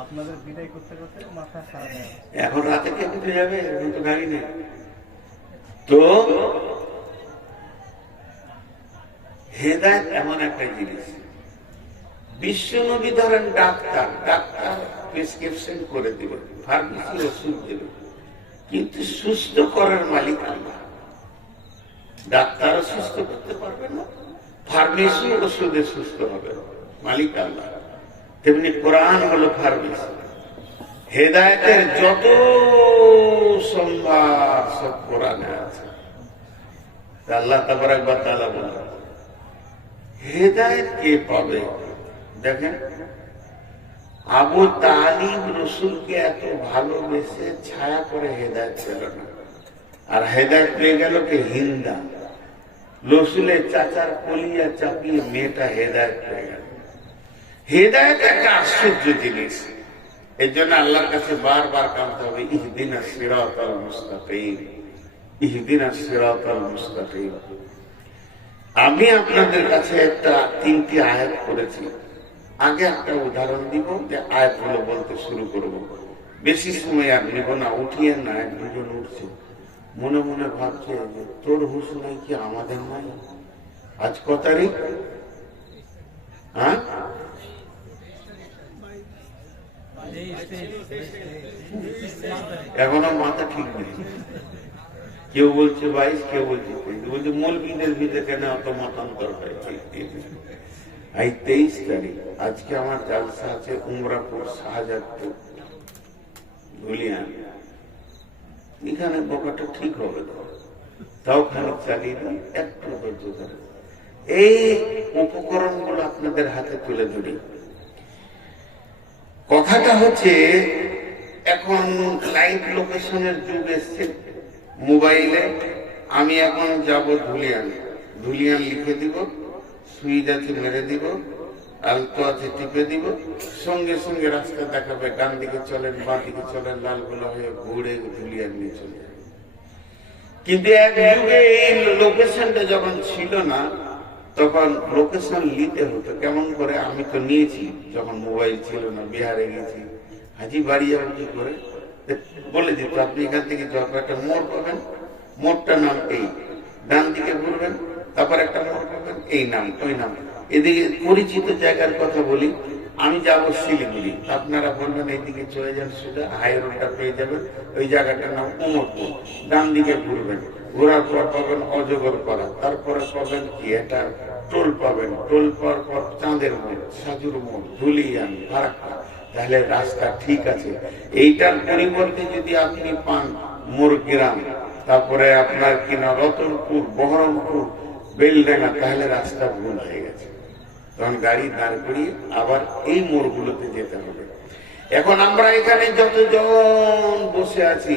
আপনাদের বিদায় করতে করতে মাথা খারাপ হয়ে গেছে। এখন রাতে খেতে যাবে, এখন তো গাড়ি নেই। তো হেদায়েত এমন একটা জিনিস। বিশ্বনবী ধরেন ডাক্তার, ডাক্তার প্রেসক্রিপশন করে দিবে, ফার্মেসি ওষুধ দেবে, কিন্তু সুস্থ করার মালিক আল্লাহ। ডাক্তারও সুস্থ করতে পারবে না, ফার্মেসি ওষুধে সুস্থ হবে, মালিক আল্লাহ। তেমনি কোরআন হলো ফার্মেসি। হেদায়েতের যত সম্ভার সব কোরআনে আছে। আল্লাহ তাবারক ওয়া তাআলা বলেন, হেদায়েত কে পাবে? দেখেন, আবু তালিব রসুলকে এত ভালোবেসে ছায়া করে হেদায়েত পেল না, আর হেদায়েত পেয়ে গেল কে? হিন্দা। রসুলের চাচার কলিয়া চাপিয়ে মেয়েটা হেদায়েত পেয়ে গেল। হেদায়েত একটা আশ্চর্য জিনিস। এর জন্য আল্লাহর কাছে বারবার কাঁদতে হবে, ইহদিনাস সিরাতাল মুস্তাকিম, ইহদিনাস সিরাতাল মুস্তাকিম। আমি আপনাদের কাছে একটা 3টি আয়াত করেছি। আগে একটা উদাহরণ দিব, যে আয়াতগুলো বলতে শুরু করব। বেশি সময় আর নিব না, উঠিয়ে না, এক দুজন উঠছে, মনে মনে ভাবছে যে তোর হুঁশ নাই কি আমাদের নাই? আজ কত তারিখ? হ্যাঁ, এখনো মাথা ঠিক নেই। কেউ বলছে 22, কেউ বলছে 23, বলছে মৌলবীদের ভিতরে কেন অত মতান্তর হয়? 23 তারিখ। আজকে আমার জালসা আছে উমরাপুর, শাহজাদপুর, ধুলিয়ান। এখানে বকাটা ঠিক হবে না, তাও খারাপ চালিয়ে না, একটু ধৈর্য ধরে এই উপকরণগুলো আপনাদের হাতে তুলে ধরি। কথাটা হচ্ছে এখন লাইভ লোকেশনের যুগ এসছে মোবাইলে। আমি এখন যাব ধুলিয়ান, ধুলিয়ান লিখে দিব, সুইচ আছে মেরে দিব, আলতো আছে টিপে দিব, সঙ্গে সঙ্গে রাস্তা দেখাবে, ডান দিকে চলেন বাঁ দিকে চলেন, লালগোলা হয়ে ঘুরে ধুলিয়ান নিয়ে চলে যাবে। কিন্তু এক যুগে এই লোকেশনটা যখন ছিল না, তখন লোকেশন নিতে হতো কেমন করে। আমি তো নিয়েছি যখন মোবাইল ছিল না, বিহারে গেছি, হাজি বাড়ি যাবেন কি করে বলে দিত, আপনি এখান থেকে যখন একটা মোড় পাবেন, মোড়টার নাম এই, ডান দিকে ঘুরবেন, তারপর একটা মোড় পাবেন, এই নাম ওই নাম। এদিকে পরিচিত জায়গার কথা বলি, আমি যাবো শিলিগুড়ি, আপনারা বলবেন এইদিকে চলে যান, সোজা হাই রোডটা পেয়ে যাবেন, ওই জায়গাটার নাম উমরপুর, ডান দিকে ঘুরবেন, ঘোরার পর পাবেন অজগর পাড়া, তারপরে পাবেন কি এটা টোল পাবেন, টোল পাওয়ার পর চাঁদের মোড়, সাজুর মোড়, ধুলিয়ান, ফারাক্কা। তাহলে রাস্তা ঠিক আছে। এইটার পরিবর্তে যদি আপনি পান মোর গ্রাম, তারপরে আপনার কিনা রতনপুর, বহরমপুর, বেলডাঙ্গা, তাহলে রাস্তা ভুল হয়ে গেছে। তখন গাড়ি দাঁড় করিয়ে আবার এই মোড়গুলোতে যেতে হবে। এখন আমরা এখানে যতজন বসে আছি,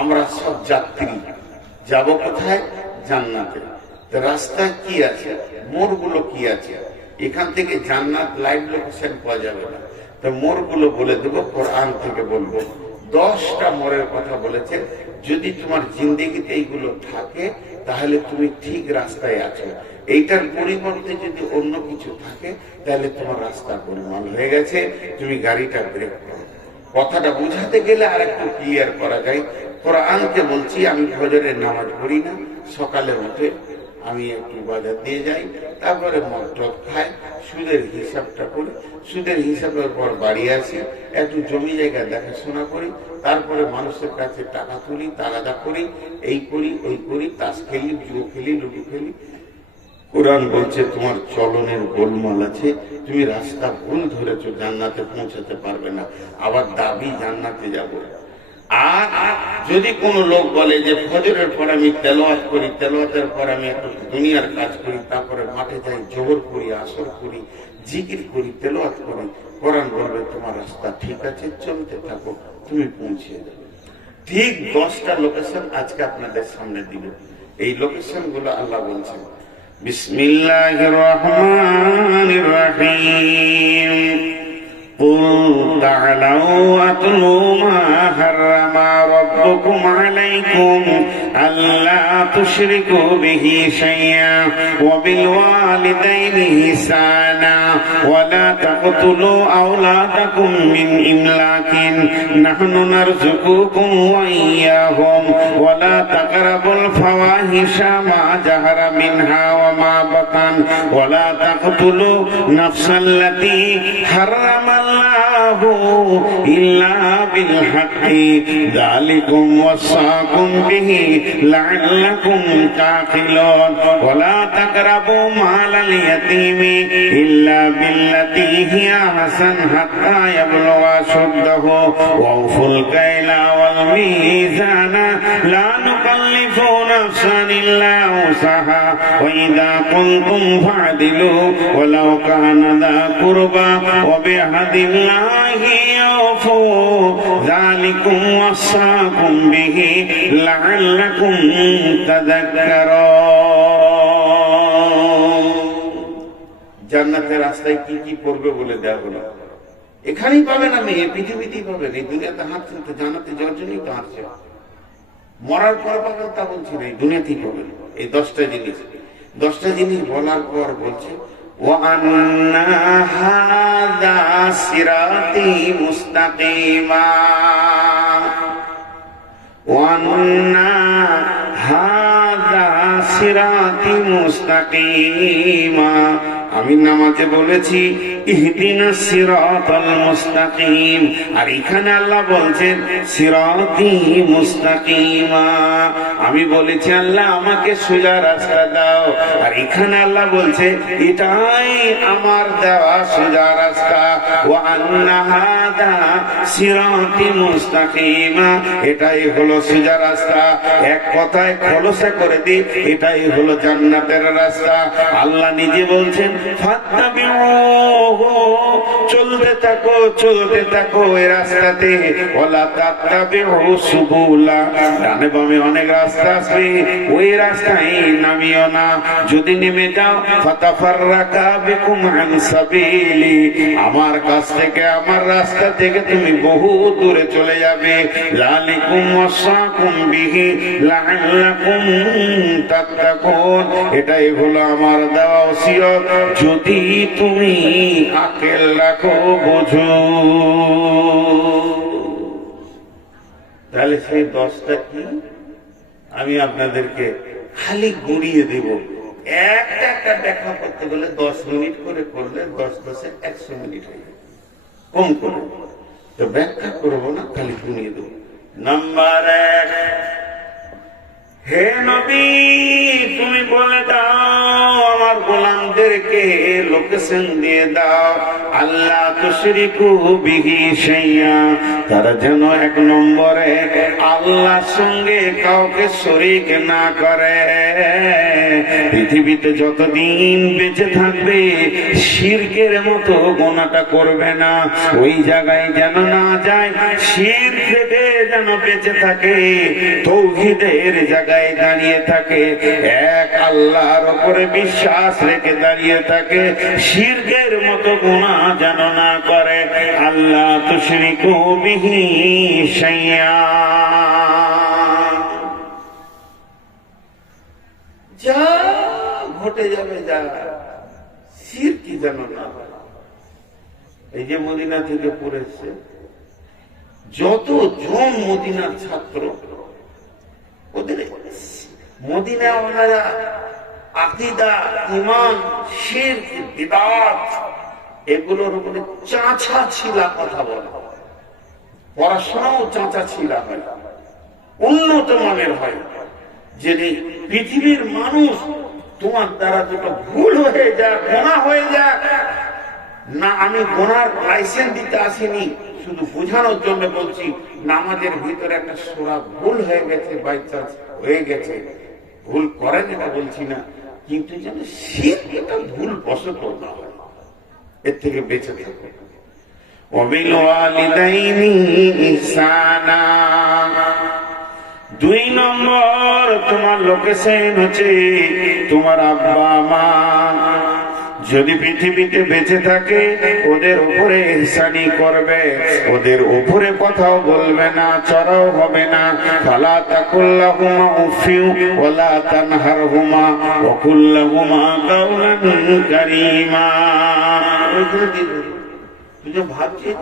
আমরা সব যাত্রী, যাব কোথায়? জান্নাতে। রাস্তা কি আছে, মোড়গুলো কি আছে? এখান থেকে জান্নাত লাইভ লোকেশন পাওয়া যাবে না, তো মোড়গুলো বলে দেবো, কোরআন থেকে বলবো। 10টা মোড়ের কথা বলেছে। যদি তোমার জিন্দেগিতে এইগুলো থাকে, তাহলে তুমি ঠিক রাস্তায় আছো। এইটার পরিবর্তে যদি অন্য কিছু থাকে, তাহলে তোমার রাস্তা গোলমাল হয়ে গেছে, তুমি গাড়িটা ব্রেক করো। কথাটা বুঝাতে গেলে আর একটু ক্লিয়ার করা যায়। কোরআনকে বলছি, আমি ফজরের নামাজ পড়ি না, সকালে উঠে আমি একটু বাজার দিয়ে যাই, তারপরে মদ খাই, সুদের হিসাবটা করি, সুদের হিসাবের পর বাড়ি আসি, একটু জমি জায়গা দেখাশোনা করি, তারপরে মানুষের কাছে টাকা তুলি, তাগাদা করি, এই করি ওই করি, তাস খেলি, জুয়ো খেলি, লুডু খেলি। কোরআন বলছে তোমার চলনের গোলমাল আছে, তুমি রাস্তা ভুল ধরেছো, জান্নাতে পৌঁছাতে পারবে না। আবার দাবি জান্নাতে যাব। আর যদি কোন লোক বলে যে ফজরের পর আমি তেলাওয়াত করি, তেলাওয়াতের পর আমি একটু দুনিয়ার কাজ করি, তারপরে মাঠে যাই, জোহর করি, আসর করি, জিকির করি, তেলাওয়াত করি, কোরআন বলবে তোমার রাস্তা ঠিক আছে, চলতে থাকো, তুমি পৌঁছে যাবে। ঠিক 10টা লোকেশন আজকে আপনাদের সামনে দিব। এই লোকেশন গুলো আল্লাহ বলছেন, বিসমিল্লাহির রহমানির রহিম। قل تعالوا واتلوا ما حرم ربكم عليكم ألا تشركوا به شيئا وبالوالدين إحسانا ولا تقتلوا أولادكم من إملاق نحن نرزقكم وإياهم ولا تقربوا الفواحش ما ظهر منها وما بطن ولا تقتلوا نفس التي حرم الله إلا بالحق ذلكم وصاكم به لعلكم تعقلون ولا تقربوا مال اليتيم إلا بالتي هي أحسن حتى يبلغ أشده وأوفوا الكيل والميزان لا نكلف نفسا إلا وسعها وإذا قلتم فاعدلوا ولو كان ذا قربى وبعهد الله أوفوا ذلكم وصاكم به لعلكم تذكرون। জান্নাতের রাস্তায় কি কি পড়বে বলে দেওয়া হলো। এখানেই পাবেন, আমি এই পৃথিবীতেই পাবেন, এই দুনিয়াতে হাঁটছেন তো জান্নাতে যাওয়ার জন্যই তো হাঁটছে। মরার পর পাবেন তা বলছি না, এই দুনিয়াতেই পাবেন। এই 10টা জিনিস বলার পর বলছে وَأَنَّ هَذَا صِرَاطِي مُسْتَقِيمًا وَأَنَّ هَذَا صِرَاطِي مُسْتَقِيمًا আমি নামাজে বলেছি ইহদিনাস সিরাতাল মুস্তাকিম, আর এখানে আল্লাহ বলছেন সিরাতি মুস্তাকিমা। আমি বলেছি আল্লাহ আমাকে সোজা রাস্তা দাও, আর এখানে আল্লাহ বলছে এটাই আমার দেওয়া সোজা রাস্তা। ওয়া আন্না হাদা সিরাতি মুস্তাকিমা, এটাই হলো সোজা রাস্তা। এক কথায় খোলসা করে দিই, এটাই হলো জান্নাতের রাস্তা। আল্লাহ নিজে বলছেন ফাত্তাবিউহু, চলতে থাকো চলতে থাকো এই রাস্তাতে। ওয়ালা তাত্তাবিউ সুবুলা, ডানে বামে অনেক রাস্তা আছে, ওই রাস্তায় নামিও না। যদি নেমে যাও ফাতাফাররাকা বিকুম আন সাবিলি, আমার কাছ থেকে আমার রাস্তা থেকে তুমি বহু দূরে চলে যাবে। যালিকুম ওয়াসাকুম বিহি লাআল্লাকুম তাত্তাকুন, এটাই হলো আমার দেওয়া ওসিয়ত, যদি তুমি আকল রাখো বোঝো। তাহলে সেই 10টা কি আমি আপনাদেরকে খালি গুড়িয়ে দেব। একটা একটা ব্যাখ্যা করতে গেলে 10 মিনিট করে করলে 10 10 100 মিনিট হয়ে যাবে, কম করে তো ব্যাখ্যা করবো না, খালি গুড়িয়ে দেবো। নাম্বার 1, হে নবী তুমি বলে দাও আমার গোলামদেরকে, লোকেশন দিয়ে দাও, আল্লাহ তুশরিকু বিহি শাইয়া, তারা যেন 1 নম্বরে আল্লাহর সঙ্গে কাউকে শরীক না করে। পৃথিবীতে যতদিন বেঁচে থাকবে শিরকের মতো গোনাটা করবে না, ওই জায়গায় যেন না যায়, শিরক থেকে যেন বেঁচে থাকে, তাওহীদের জায়গায় দাঁড়িয়ে থাকে, এক আল্লাহর উপরে বিশ্বাস রেখে দাঁড়িয়ে থাকে, শিরকের মতো গুনাহ যেন না করে। আল্লাহ তুশরিকু বিহি শাইয়া, যা ঘটে যাবে যা শিরকি যেন না হয়। এই যে মদিনা থেকে পড়েছে যত জন মদিনার ছাত্র, ওদের মদিনা ওনারা আকীদা, ঈমান, শিরক, বিদআত এগুলোর উপরে চাঁচা ছিলা কথা বলে, পড়াশোনাও চাঁচা ছিলা হয়, উন্নত মানের হয়। যে পৃথিবীর মানুষ তোমার দ্বারা দুটো ভুল হয়ে যাক, গোনা হয়ে যাক না, আমি গোনার লাইসেন্স দিতে আসিনি, শুধু বোঝানোর জন্য বলছি, নামাজের ভিতরে একটা সূরা ভুল হয়ে গেছে, বাই চান্স হয়ে গেছে, ভুল করেন এটা বলছি না, কিন্তু যেন শিরকটা ভুল বশত না হয়, এর থেকে বেঁচে থাকবে। ওয়াবিল ওয়ালিদাইনি ইহসানা, 2 নম্বর তোমার লোকেশন হচ্ছে তোমার আব্বা মা, যদি পৃথিবীতে বেঁচে থাকে ওদের উপরে ইহসানি করবে, ওদের উপরে কথাও বলবে না, চড়াও হবে না। ফালা তাকুল্লাহুমা উফিউ ওয়ালা তানহারহুমা ওয়া কুল্লাহুমা কাওলান কারীমা। তুই যে ভাবছিস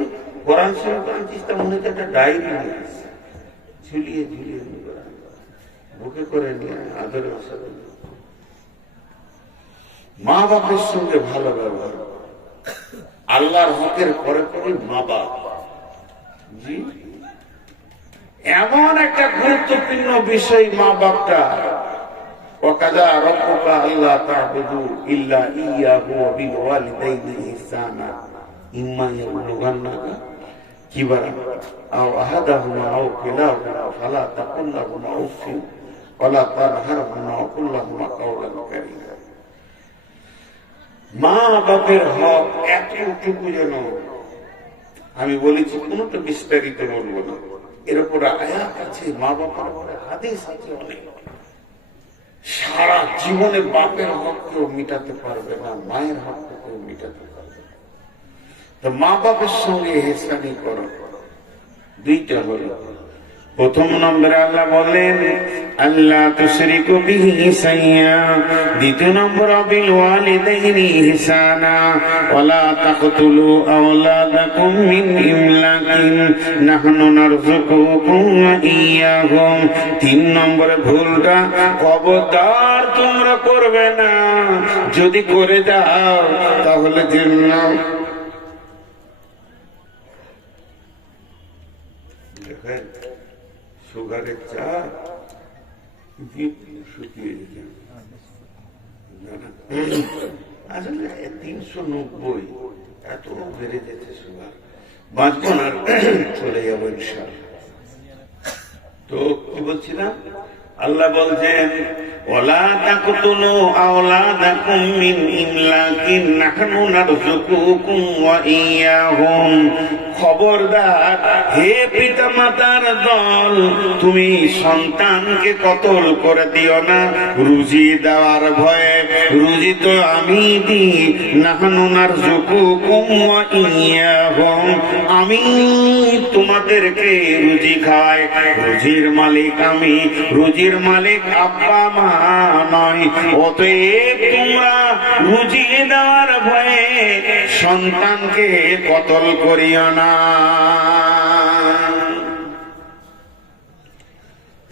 কোরআন শরীফ আনছিস, তা মনে হচ্ছে একটা ডায়েরি ঝুলিয়ে ঝুলিয়ে বুকে করে নিয়ে আদরের সাথে মা বাপের সঙ্গে ভালো ব্যবহার, আল্লাহর হকের পরে পরে মা বাপ। জি, এমন একটা গুরুত্বপূর্ণ বিষয় মা বাপটা। ওয়াকাযা রাব্বুকা আল্লা তা'বুদু ইল্লা ইয়্যাহু ওয়া বিল ওয়ালিদাইনি ইহসানা ইম্মা ইয়াবলুগান্না কিবারান আও আহাদাহুমা আও কিলাহুমা ফালা তাকুল লাহুমা উফিন ওয়ালা তানহারহুমা ওয়া কুল লাহুমা কাওলান কারীমা। মা বাপের হক এতটুকু যেন, আমি বলেছি কোনটা বিস্তারিত বলবো না, এর উপর আয়াত আছে, মা বাপের উপরে হাদিস আছে অনেক। সারা জীবনে বাপের হক কেউ মিটাতে পারবে না, মায়ের হক কেউ মিটাতে পারবে না। তো মা বাপের সঙ্গে ইহসানি করো। 2টা হলো প্রথম নম্বরে আল্লাহ বলেন আল্লাহ তুশরিকু বিহি শাইয়্যা, দ্বিতীয় নম্বর বিল ওয়ালিদাইনি ইহসানা, ওয়ালা তাকতুলু আওলাদাকুম মিন ইমলাকিন নাহনু নারযুকুকুম ওয়া ইয়্যাহুম। তিন নম্বরে ভুলটা খবরদার তোমরা করবে না, যদি করে দাও তাহলে জান্নাত। দেখেন সুগারের চা শুকিয়ে যেতে আসলে 390 এত বেড়ে যেতে সুগার, বাঁচবো না, চলে যাবো ইনশাআল্লাহ। তো কি বলছিলাম, আল্লাহ বলছেন ওয়ালা তাকতুলু আওলাদাকুম মিন ইমলাকিন নাহনু নারযুকুকুম ওয়া ইয়্যাহুম। খবরদার হে পিতামাতার দল, তুমি সন্তানকে কতল করে দিও না রুজি দেওয়ার ভয়ে। রুজি তো আমি দিই, নাহনু নারযুকুকুম ওয়া ইয়্যাহুম, আমি তোমাদেরকে রুজি খাওয়াই, রুজির মালিক আমি, রুজির মালিক আব্বা মা নয়। অতএব তোমরা রুজি দেওয়ার ভয়ে সন্তানকে কতল করিও না।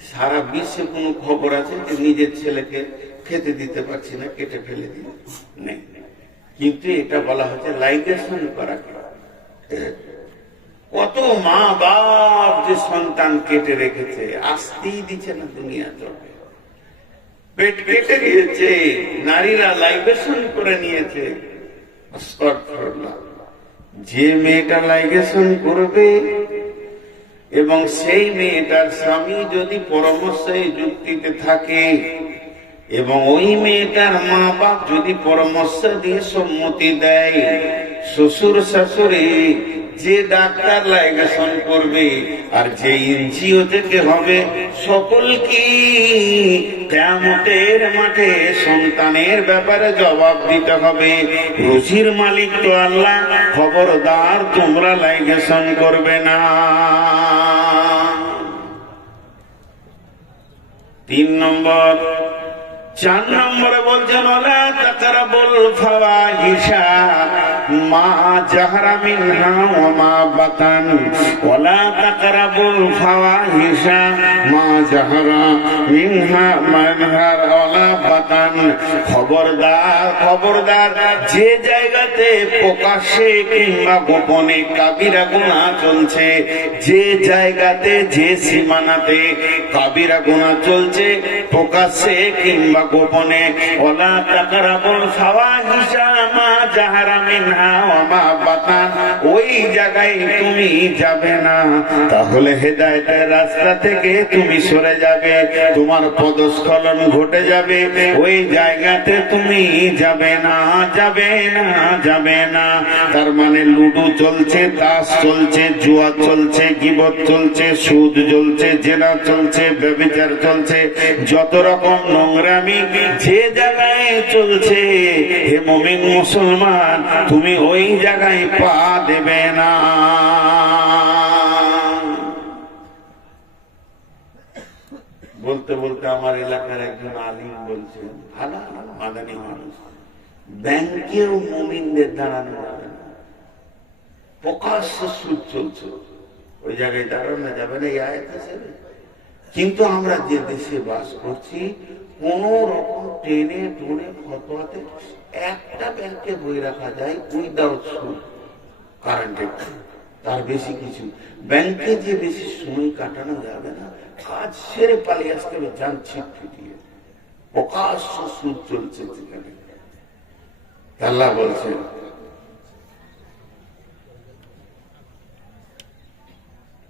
সারা বিশ্বে কোন খবর আছে যে নিজের ছেলেকে খেতে দিতে পারছি না, কেটে ফেলে দিয়ে নেই, কিন্তু এটা বলা হচ্ছে লাইগেশন করা। কত মা বাপ যে সন্তান কেটে রেখেছে, আসতেই দিচ্ছে না দুনিয়া চলবে, পেট কেটে দিয়েছে, নারীরা লাইগেশন করে নিয়েছে। যে মেয়েটা লাইগেশন করবে এবং সেই মেয়েটার স্বামী যদি পরামর্শে যুক্তিতে থাকে এবং ওই মেয়েটার মা বাপ যদি পরামর্শ দিয়ে সম্মতি দেয়, শ্বশুর শাশুড়ি যে ডাক্তার লাইগেশন করবে আর যে এনজিও থেকে হবে, সকলকে কিয়ামতের মাঠে সন্তানের ব্যাপারে জবাব দিতে হবে। রুজির মালিক তো আল্লাহ, খবরদার তোমরা লাইগেশন করবে না। 3 নম্বর। 4 নম্বরে বলছেন ওয়ালা তাকরাবুল ফাওয়াহিশা মা জাহরা মিনহা ওয়া মা বাতান, ওয়ালা তাকরাবুল ফাওয়াহিশা মা জাহরা মিনহা ওয়ালা বাতান। খবরদার খবরদার, যে জায়গাতে প্রকাশ্যে কিংবা গোপনে কাবিরা গুনাহ চলছে, যে জায়গাতে যে সীমানাতে কাবিরা গুনাহ চলছে প্রকাশ্যে কিংবা গোপনে, ওয়ালা তাকরাবুল ফাওয়াহিশা মা জাহরা মিনহা ওয়া মা বাতান, ওই জায়গায় তুমি যাবে না। তাহলে হেদায়েতের রাস্তা থেকে তুমি সরে যাবে, তোমার পদস্খলন ঘটে যাবে, ওই জায়গাতে তুমি যাবে না, যাবে না, যাবে না। তার মানে লুডু চলছে, তাস চলছে, জুয়া চলছে, গীবত চলছে, সুদ চলছে, জেনা চলছে, ব্যভিচার চলছে, যত রকম নোংরামি যে জায়গায় চলছে, হে মুমিন মুসলমান, তুমি ওই জায়গায় পা দেবে না। বলতে বলতে আমার এলাকার একজন আলিম বলছেন, ভালো মাদানী মানুষ, ব্যাংকেও মুমিনদের দাঁড়ানো যাবে না, প্রকাশ্য সুদ চলছে, ওই জায়গায় দাঁড়ানো যাবে না, এই আয়াত আছে। কিন্তু আমরা যে দেশে বাস করছি, কোন রকম ট্রেনে টুনে ফতোয়াতে একটা ব্যাংকে বই রাখা যায় উইদাউট সুদ, কারেন্টের, তার বেশি কিছু ব্যাংকে যে বেশি সময় কাটানো যাবে না, কাজ সেরে পালিয়ে আসতে হবে যান ছিটকে দিয়ে, প্রকাশ্য সুদ চলছে সেখানে। আল্লাহ বলছেন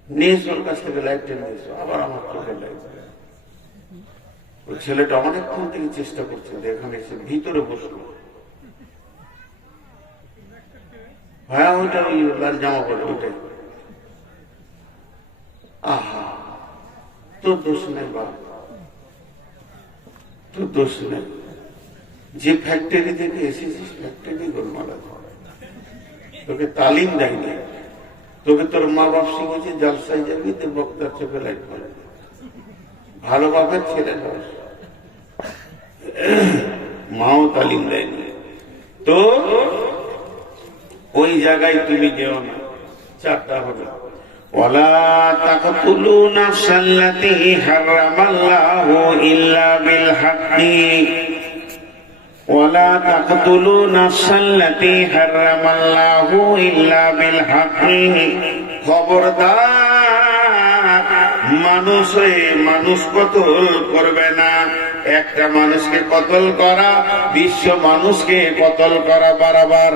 নিজ ওর কাছ থেকে লাইফটা নিয়েছো, আবার আমার চোখের লাইফ। ওই ছেলেটা অনেকক্ষণ থেকে চেষ্টা করছে, এখানে এসে ভিতরে বসলো, হ্যাঁ ওইটা ওই জামা পড়ে ওইটাই। আহা, তোর দোষ নেই বাবা, তোর দোষ নেই, যে ফ্যাক্টরি থেকে এসেছিস ফ্যাক্টরি গোলমাল, তোকে তালিম দেয়নি, তোকে তোর মা বাপ শিখেছে জলসায় যাবি তো বক্তার চোখে লাইট করে ভালো বাপের ছেলে দোষ মাও তালিম দেয়নি তো ওই জায়গায় তুমি যেও না। চারটা হবে ওয়ালা তাকতুলু নাফসাল্লাতী হারামাল্লাহু ইল্লা বিল হাক্কি ওয়ালা তাকতুলু নাফসাল্লাতী হারামাল্লাহু ইল্লা বিল হাক্কি। খবরদার মানুষ হয়ে মানুষ কতল করবে না। একটা মানুষকে কতল করা বিশ্ব মানুষকে কতল করা বরাবর।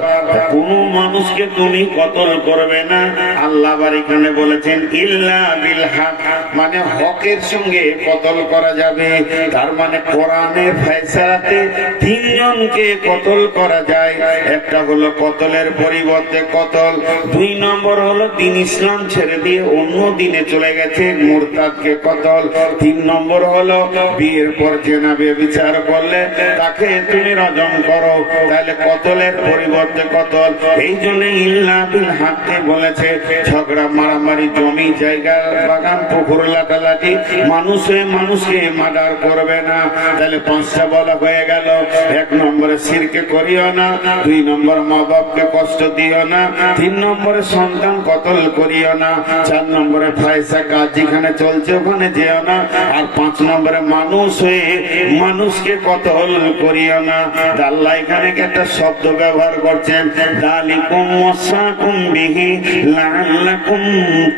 কোন মানুষকে তুমি কতল করবে না। আল্লাহ আবার এখানে বলেছেন ইল্লা বিল হক, মানে হকের সঙ্গে কতল করা যাবে। তার মানে কোরআনের ফয়সালাতে তিনজনকে কতল করা যায়। একটা হলো কতলের পরিবর্তে কতল, দুই নম্বর হলো দিন ইসলাম ছেড়ে দিয়ে অন্য দিনে চলে গেছে মুরতাদকে কতল, তিন নম্বর হলো বিয়ের পর জেনা ব্যভিচার করলে তাকে তুমি রজম করো। তাহলে কতলের পরিবর্তে কতল। এই জন্য ইল্লা বিল হককে বলেছে। ঝগড়া মারামারি জমি জায়গা বাগান পুকুর লাটালাটি মানুষে মানুষকে মার্ডার করবে না। তাহলে পাঁচটা বলা হয়ে গেল। এক নম্বরে শিরকে করিও না, দুই নম্বর মা বাপকে কষ্ট দিও না, তিন নম্বরে সন্তান কতল করিও না, চার নম্বরে ফায়সা কাজ যেখানে চলছে ওখানে যেও না, আর পাঁচ নম্বরে মানুষ হয়ে মানুষকে কতল করিও না। আল্লাহ এখানে একটা শব্দ ব্যবহার করছেন যালিকুম ওয়াসাকুম বিহি লাআল্লাকুম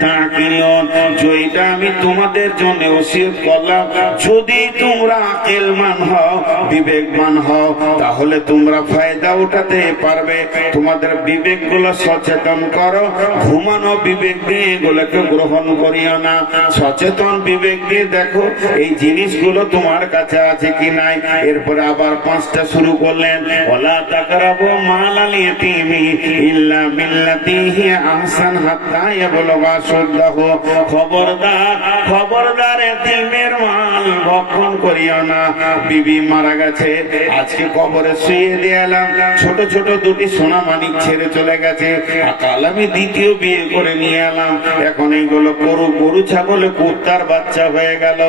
তাকিলুন। যেটা আমি তোমাদের জন্য ওসিয়ত করলাম, যদি তোমরা আকলমান হও বিবেকবান হও তাহলে তোমরা ফায়দা উঠাতে পারবে। তোমাদের বিবেকগুলো সচেতন করো। ঘুমানো বিবেক দিয়ে এগুলোকে গ্রহণ করিও না। সচেতন বিবেক দিয়ে দেখো এই জিনিসগুলো তোমার কাছে আছে কি নাই। এরপরে আবার পাঁচটা শুরু করলেন ওয়ালা তাকরাবু মালাল ইয়াতীমি ইল্লা বিল্লাতী হিয়া আহসান হাত্তা ইয়াবলুগা শুদ্দাহু। খবরদার খবরদার, এতিমের মাল ভক্ষণ করিও না। বিবি মারা গেছে, আজকে কবরে শুয়ে দিলাম, ছোট ছোট দুটি সোনা মানিক ছেড়ে চলে গেছে, কাল আমি দ্বিতীয় বিয়ে করে নিয়ে এলাম, এখন এইগুলো গরু গরু ছাগলে কুত্তার বাচ্চা হয়ে গেল।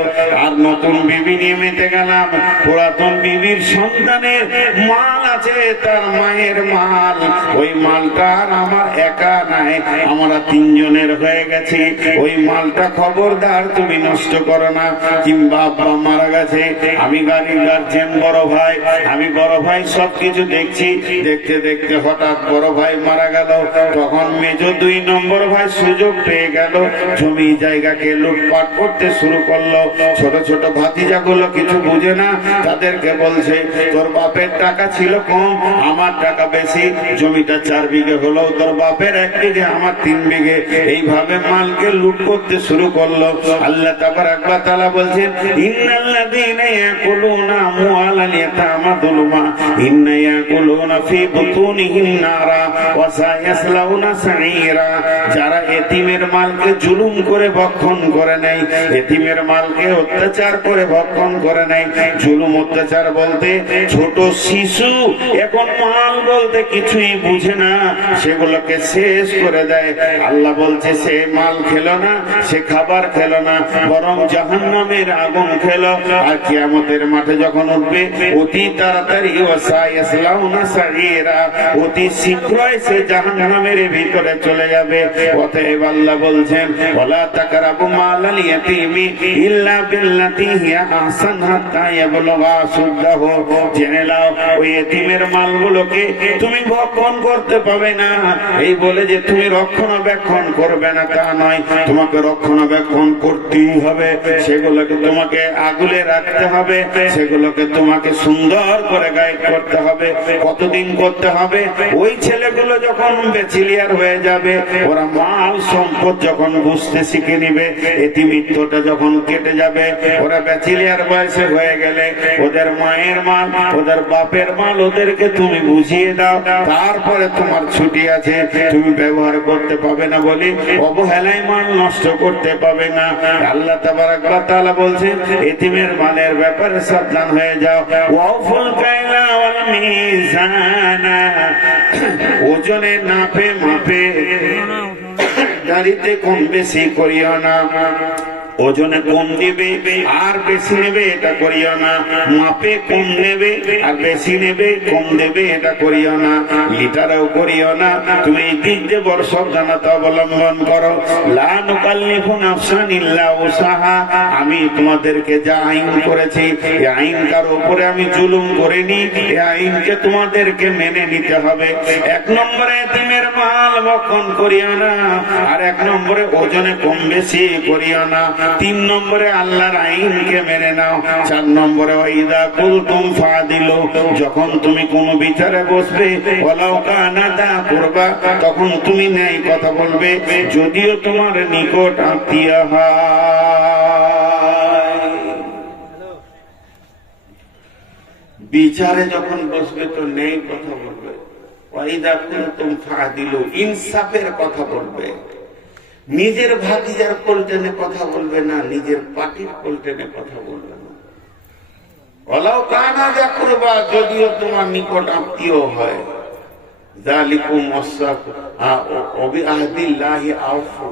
আর নতুন বিবি নিয়ে মেতে গেলাম, পুরাতন বিবির সন্তানের মাল আছে, তার মায়ের মাল, ওই মালটা আর আমার একা নাই, আমরা তিনজনের হয়ে গেছে। ওই মালটা খবরদার তুমি নষ্ট করো না। কিংবা আব্বা মারা গেছে, আমি গাড়ির গার্জেন বড় ভাই, আমি বড় ভাই সবকিছু দেখছি, দেখতে দেখতে হঠাৎ বড় ভাই মারা গেল। তখন মেজো দুই নম্বর ভাই সুযোগ পেয়ে গেল, জমি জায়গাকে লুটপাট করতে শুরু করলো। ছোট ছোট ভাতিজা গুলো কিছু বুঝে না, তাদেরকে বলছে তোর বাপের টাকা ছিল কম, আমার টাকা বেশি, জমিটা 4 বিঘে হলো, তোর বাপের 1 বিঘে, আমার 3 বিঘে। এইভাবে মালকে লুট করতে শুরু করলো। আল্লাহ তাবারাক ওয়া তাআলা বলছেন ইন্নাল্লাযীনা ইয়াকুলুনা আমওয়ালাল ইয়াতামা যুলমা ইন্না ইয়াকুলুনা ফী বুতুনিহিম নারা ওয়া সায়াসলাউনা সাঈরা। যারা এতিমের মালকে জুলুম করে ভক্ষণ করে নেয়, এতিমের মালকে অত্যাচার করে ভক্ষণ করে নেয়। জুলুম অত্যাচার বলতে ছোট শিশু এখন মাল বলতে কিছুই বুঝে না, সেগুলোকে শেষ করে দেয়। আল্লাহ বলছে সে মাল খেলো না, সে খাবার খেলো না, বরং জাহান্নামের আগুন খেলো। আর কিয়ামতের মাঠে যখন উঠবে অতি তাড়াতাড়ি ওয়াসায়াসলাউনা সাঈরা, অতি শীঘ্রই সে জাহান্নামের ভিতরে চলে যাবে। অতএব আল্লাহ বলছেন ওয়ালা তাকরাবু মালাল ইয়াতীমি ইল্লা বিল্লাতী হিয়া আহসান হাত্তা ইয়াবলুগা শুদ্দাহু। জেনে নাও ওই এতিমের মালগুলোকে তুমি ভক্ষণ করতে পাবে না। এই বলে যে তুমি রক্ষণাবেক্ষণ করবে না তা নয়, তোমাকে রক্ষণাবেক্ষণ করতেই হবে। সেগুলোকে তোমাকে আগলে রাখতে হবে, সেগুলোকে তোমাকে সুন্দর করে গাইড করতে হবে। কতদিন করতে হবে? ওই ছেলেগুলো যখন ব্যাচেলিয়ার হয়ে যাবে, ওরা মাল সম্পদ যখন বুঝতে শিখে নিবে, এতিমিত্বটা যখন কেটে যাবে, ওরা ব্যাচেলিয়ার বয়সে হয়ে গেলে ওদের মায়ের মাল, ওদের বাপের মাল ওদেরকে তুমি বুঝিয়ে দাও। তারপরে তোমার ছুটি আছে, তুমি ব্যবহার করতে পাবে না বলে অবহেলায় মাল নষ্ট করতে পাবে না। আল্লাহ তাবারাক ওয়া তাআলা বলছেন এতিমের মালের ব্যাপারে সাবধান হয়ে যাও। ওয়াফুল কাইলা ওয়াল মিজানা, ওজনে নাপে মাপে ইফতারিতে কম বেশি করিও না, ওজনে কম দিবে আর বেশি নেবে এটা করিও না, মাপে কম নেবে আর বেশি নেবে কম দেবে এটা করিও না, লিটারেও করিও না। তুমি এই দিক দিয়ে বড় সাবধানতা অবলম্বন করো। লা নুকাল্লিফু নাফসান ইল্লা উসাহা, আমি তোমাদেরকে যা আইন করেছি এই আইনটার উপরে আমি জুলুম করিনি, এই আইনকে তোমাদেরকে মেনে নিতে হবে। এক নম্বরে এতিমের মাল ভক্ষণ করিও না, আর এক নম্বরে ওজনে কম বেশি করিও না, তিন নম্বরে আল্লাহর আইনকে মেনে নাও, চার নম্বরে ওয়াইদা কুলতুম ফাদিলু, যখন তুমি কোন বিচারে বসবে ওয়ালাউ কানা দা কুরবা, তখন তুমি ন্যায় কথা বলবে যদিও তোমার নিকট আত্মীয় হয়। বিচারে যখন বসবে তো ন্যায় কথা বলবে, ওয়াইদা কুলতুম ফাদিলু, ইনসাফের কথা বলবে, নিজের ভাতিজার কোলটেনে কথা বলবে না, নিজের পার্টির কোলটেনে কথা বলবে না। ওয়ালাউ কানা যা কুরবা, যদিও তোমার নিকট আত্মীয় হয়। যালিকুম ওয়াসাকুম বিআহদিল্লাহি আউফু,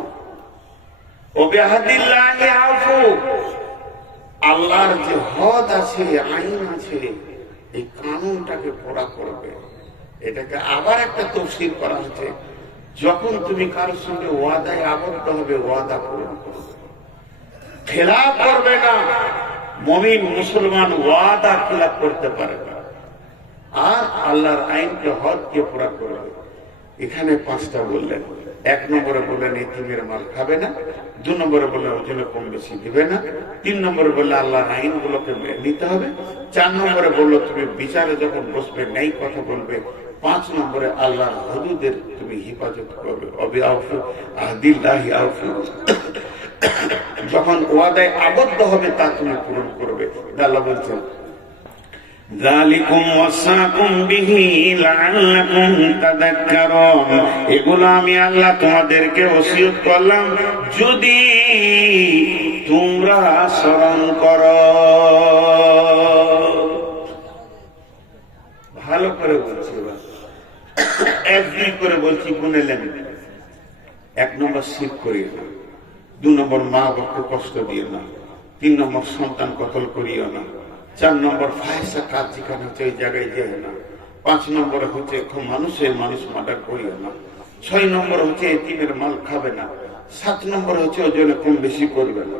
বিআহদিল্লাহি আউফু, আল্লাহর যে হদ আছে, আইন আছে, এই কানুনটাকে পুরা করবে। এটাকে আবার একটা তাফসীর করা হচ্ছে, যখন তুমি কারোর সঙ্গে ওয়াদায় আবদ্ধ হবে ওয়াদা পূরণ করবে, খেলাফ করবে না। মুমিন মুসলমান ওয়াদা খেলাফ করতে পারে না, আর আল্লাহর আইনকে হদকে পুরা করবে। এখানে পাঁচটা বললেন। এক নম্বরে বললেন এতিমের মাল খাবে না, দু নম্বরে বললেন ওজনে কম বেশি দিবে না, তিন নম্বরে বললে আল্লাহর আইনগুলোকে নিতে হবে, চার নম্বরে বললো তুমি বিচারে যখন বসবে ন্যায় কথা বলবে, পাঁচ নম্বরে আল্লাহর হুদুদের তুমি হিফাজত করবে, যখন ওয়াদায় আবদ্ধ হবে তা তুমি পূরণ করবে। আল্লাহ বলছেন যালিকুম ওয়াসাকুম বিহি লাআল্লাকুম তাযাক্কারুন, এগুলো আমি আল্লাহ তোমাদেরকে ওসিয়ত করলাম যদি তোমরা স্মরণ করো। ভালো করে বলছি, এক দুই করে বলছি, গুনেলেন। এক নম্বর শিরক করিও না, দু নম্বর মা বাবাকে কষ্ট দিও না, তিন নম্বর সন্তান কতল করিও না, চার নম্বর ফাহিশা কাজ যেখানে হচ্ছে ওই জায়গায় যেও না, পাঁচ নম্বরে হচ্ছে মানুষের মানুষ মার্ডার করিও না, ছয় নম্বর হচ্ছে এতিমের মাল খাবে না, সাত নম্বর হচ্ছে ওজনে কম বেশি করবে না,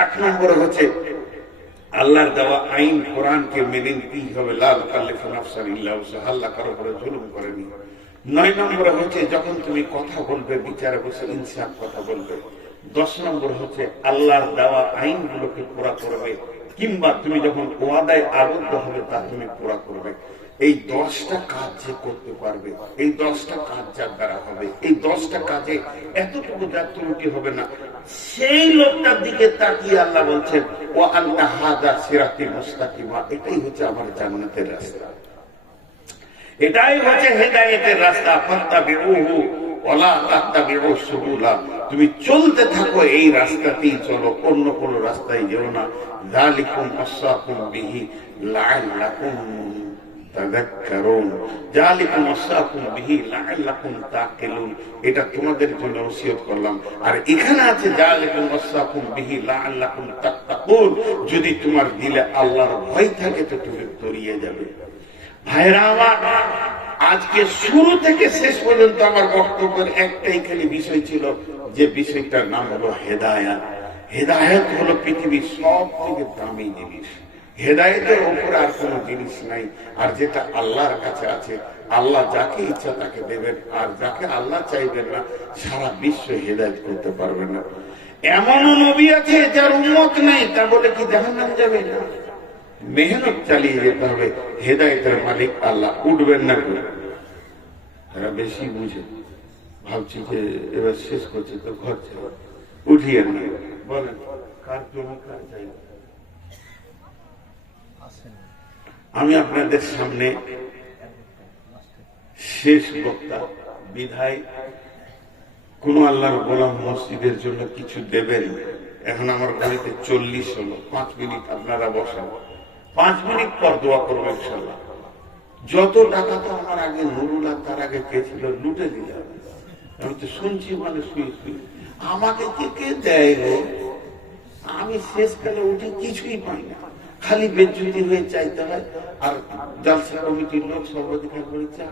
আট নম্বরে হচ্ছে আল্লাহর দেওয়া আইন কোরআনকে মেনে নিতেই হবে, লা নুকাল্লিফু নাফসান ইল্লা উসাহা, আল্লাহ কারো উপরে জুলুম করেনি। নয় নম্বরে হচ্ছে যখন তুমি কথা বলবে বিচারে বসে ইনসাফ কথা বলবে। 10 নম্বর হচ্ছে আল্লাহর দেওয়া আইনগুলোকে পুরা করবে, কিংবা তুমি যখন ওয়াদায় আবদ্ধ হবে তা তুমি পুরা করবে। এই 10টা কাজ যে করতে পারবে, এই 10টা কাজ যার দ্বারা হবে, এই 10টা কাজে এতটুকু যার ত্রুটি হবে না, সেই লোকটার দিকে তাকিয়ে আল্লাহ বলছেন ওয়া আন্না হাযা সিরাতি মুস্তাকিমা, এটাই হচ্ছে আমার জান্নাতের রাস্তা, এটাই হচ্ছে হেদায়েতের রাস্তা। ফাত্তাবিউহু ওয়ালা তাত্তাবিউস সুবুলা, তুমি চলতে থাকো এই রাস্তাতেই চলো, অন্য কোন রাস্তায় যেও না। যালিকুম ওয়াসাকুম বিহি লাআল্লাকুম তাযাক্কারুন, যালিকুম ওয়াসাকুম বিহি লাআল্লাকুম তাকিলুন, এটা তোমাদের জন্য ওসিয়ত করলাম। আর এখানে আছে যালিকুম ওয়াসাকুম বিহি লাআল্লাকুম তাত্তাকুন, যদি তোমার দিলে আল্লাহর ভয় থাকে তো তুমি তরিয়ে যাবে। ভাইরা আমার, আজকে শুরু থেকে শেষ পর্যন্ত আমার বক্তব্যের একটাই খালি বিষয় ছিল, যে বিষয়টার নাম হলো হেদায়েত। হেদায়েত হলো পৃথিবীর সব থেকে দামি জিনিস, হেদায়েতের উপরে আর কোনো জিনিস নাই। আর যেটা আল্লাহর কাছে আছে, আল্লাহ যাকে ইচ্ছা তাকে দেবেন, আর যাকে আল্লাহ চাইবেন না সারা বিশ্ব হেদায়েত করতে পারবে না। এমনও নবী আছে যার উম্মত নেই, তা বলে কি জাহান্নাম যাবে না? মেহনত চালিয়ে যেতে হবে, হেদায়েতের মালিক আল্লাহ, উঠবেন না করে। এরা বেশি বুঝে, ভাবছি যে এবার শেষ করছে তো ঘর ছেড়ে উঠিয়ে না। বলেন কার জমি কার জায়গা? আমি আপনাদের সামনে শেষ বক্তা, বিধায় কোন আল্লাহর গোলাম মসজিদের জন্য কিছু দেবেন। এখন আমার ঘরেতে 40 হলো, 5 মিনিট আপনারা বসেন, 5 মিনিট পর দোয়া করবো ইনশাল্লাহ। যত টাকা তো আমার আগে নুরুল্লাহ তার আগে কে ছিল লুটে দিলাম, আমি তো শুনছি মানে শুয়ে শুয়ে আমাকে কে কে দেয় গো? আমি শেষকালে উঠে কিছুই পাই না, খালি বেজ্জতি হয়ে চাইতে হয়। আর জলসা কমিটির লোক সর্বাধিকার করে চা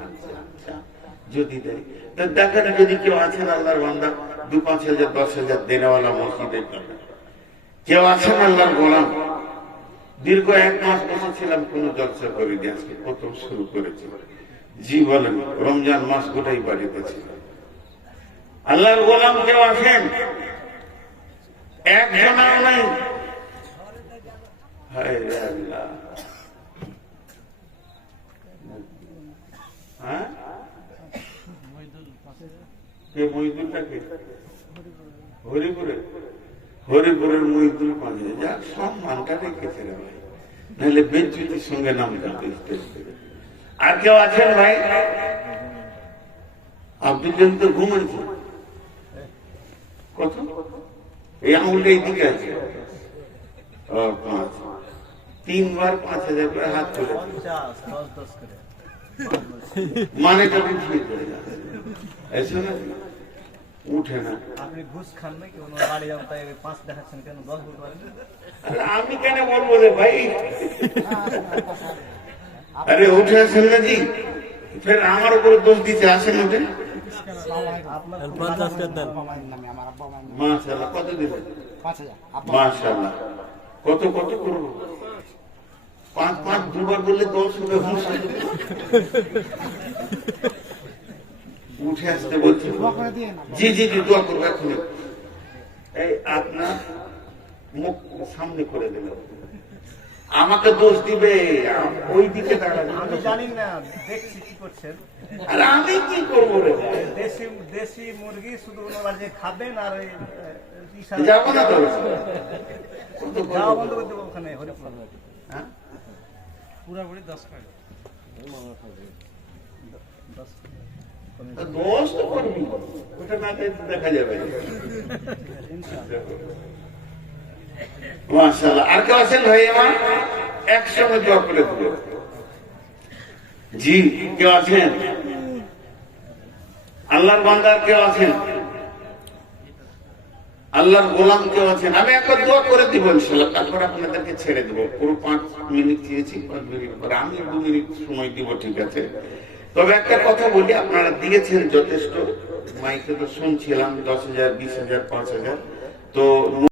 যদি দেয়, তা দেখেন যদি কেউ আছেন আল্লাহর বান্দা 2-5 হাজার 10,000 দেনেওয়ালা মসজিদের টাকা, কেউ আছেন আল্লাহর গোলাম দীর্ঘ 1 মাস বসেছিলাম কোন জলসা করে দিয়ে আজকে প্রথম শুরু করেছি। জি বলেন, রমজান মাস গোটাই বাড়িতে ছিল। আল্লাহর গোলাম কেউ আছেন? একজনও নাই। হায় রে আল্লাহ, হ্যাঁ কে মহিদুলটাকে? হরিপুরের মহিদুল পাঁচে যাক সম্মানটা রেখেছে রে ভাই, নাহলে বেজ্জতির সঙ্গে নাম কাটে। আর কেউ আছেন ভাই? আব্দুল জলিল তো ঘুমাইছে। কত? এই আঙুলটা এইদিকে আছে। 3বার 5,000 করে হাত তুলে মানেটা বুঝিয়ে চলে যাচ্ছে, উঠে না। আপনি ঘুষ খান নাকি? বাড়ি যান তাই 5 দেখাচ্ছেন কেন? 10 বলতে পারেন। আমি কেন বলবো রে ভাই? আরে উঠে আসেন না জি, ফের আমার উপরে দোষ দিতে আসেন। উঠে মাশাআল্লাহ, কত দিবেন? 5,000। মাশাআল্লাহ, কত কত করবো? 5 দুবার বললে 10 হবে। উঠে আসতে বলছি। জি জি জি, দোয়া করবো এখনই। এই আপনার মুখ সামনে করে দিল, আমাকে দোষ দিবে, ওই দিকে দাঁড়াবে। আমি জানি না, দেখছি কি করছেন। আর আমি কি করবো রে? দেশি মুরগি শুধু ওনারা যে খাবেন আর যাবো না তো, যাওয়া বন্ধ করে দেবো ওখানে হরিপুর। হ্যাঁ পুরাপুরি 10 টাকা। 10 তো করবি, ওটা না দেখা যাবে। মাশাআল্লাহ, আর কেউ আছেন ভাই আমার? একসঙ্গে দোয়া করে দেবো। জি, কেউ আছেন? আল্লাহর বান্দার কেউ আছেন? আল্লাহর গোলাম কেউ আছেন? আমি একবার দোয়া করে দিব ইনশাআল্লাহ, তারপর আপনাদেরকে ছেড়ে দেবো। পুরো 5 মিনিট চেয়েছি, 5 মিনিট পরে আমি 2 মিনিট সময় দিব, ঠিক আছে? তবে একটা কথা বলি, আপনারা দিয়েছেন যথেষ্ট, মাইকে তো শুনছিলাম 10,000 20,000 5,000, তো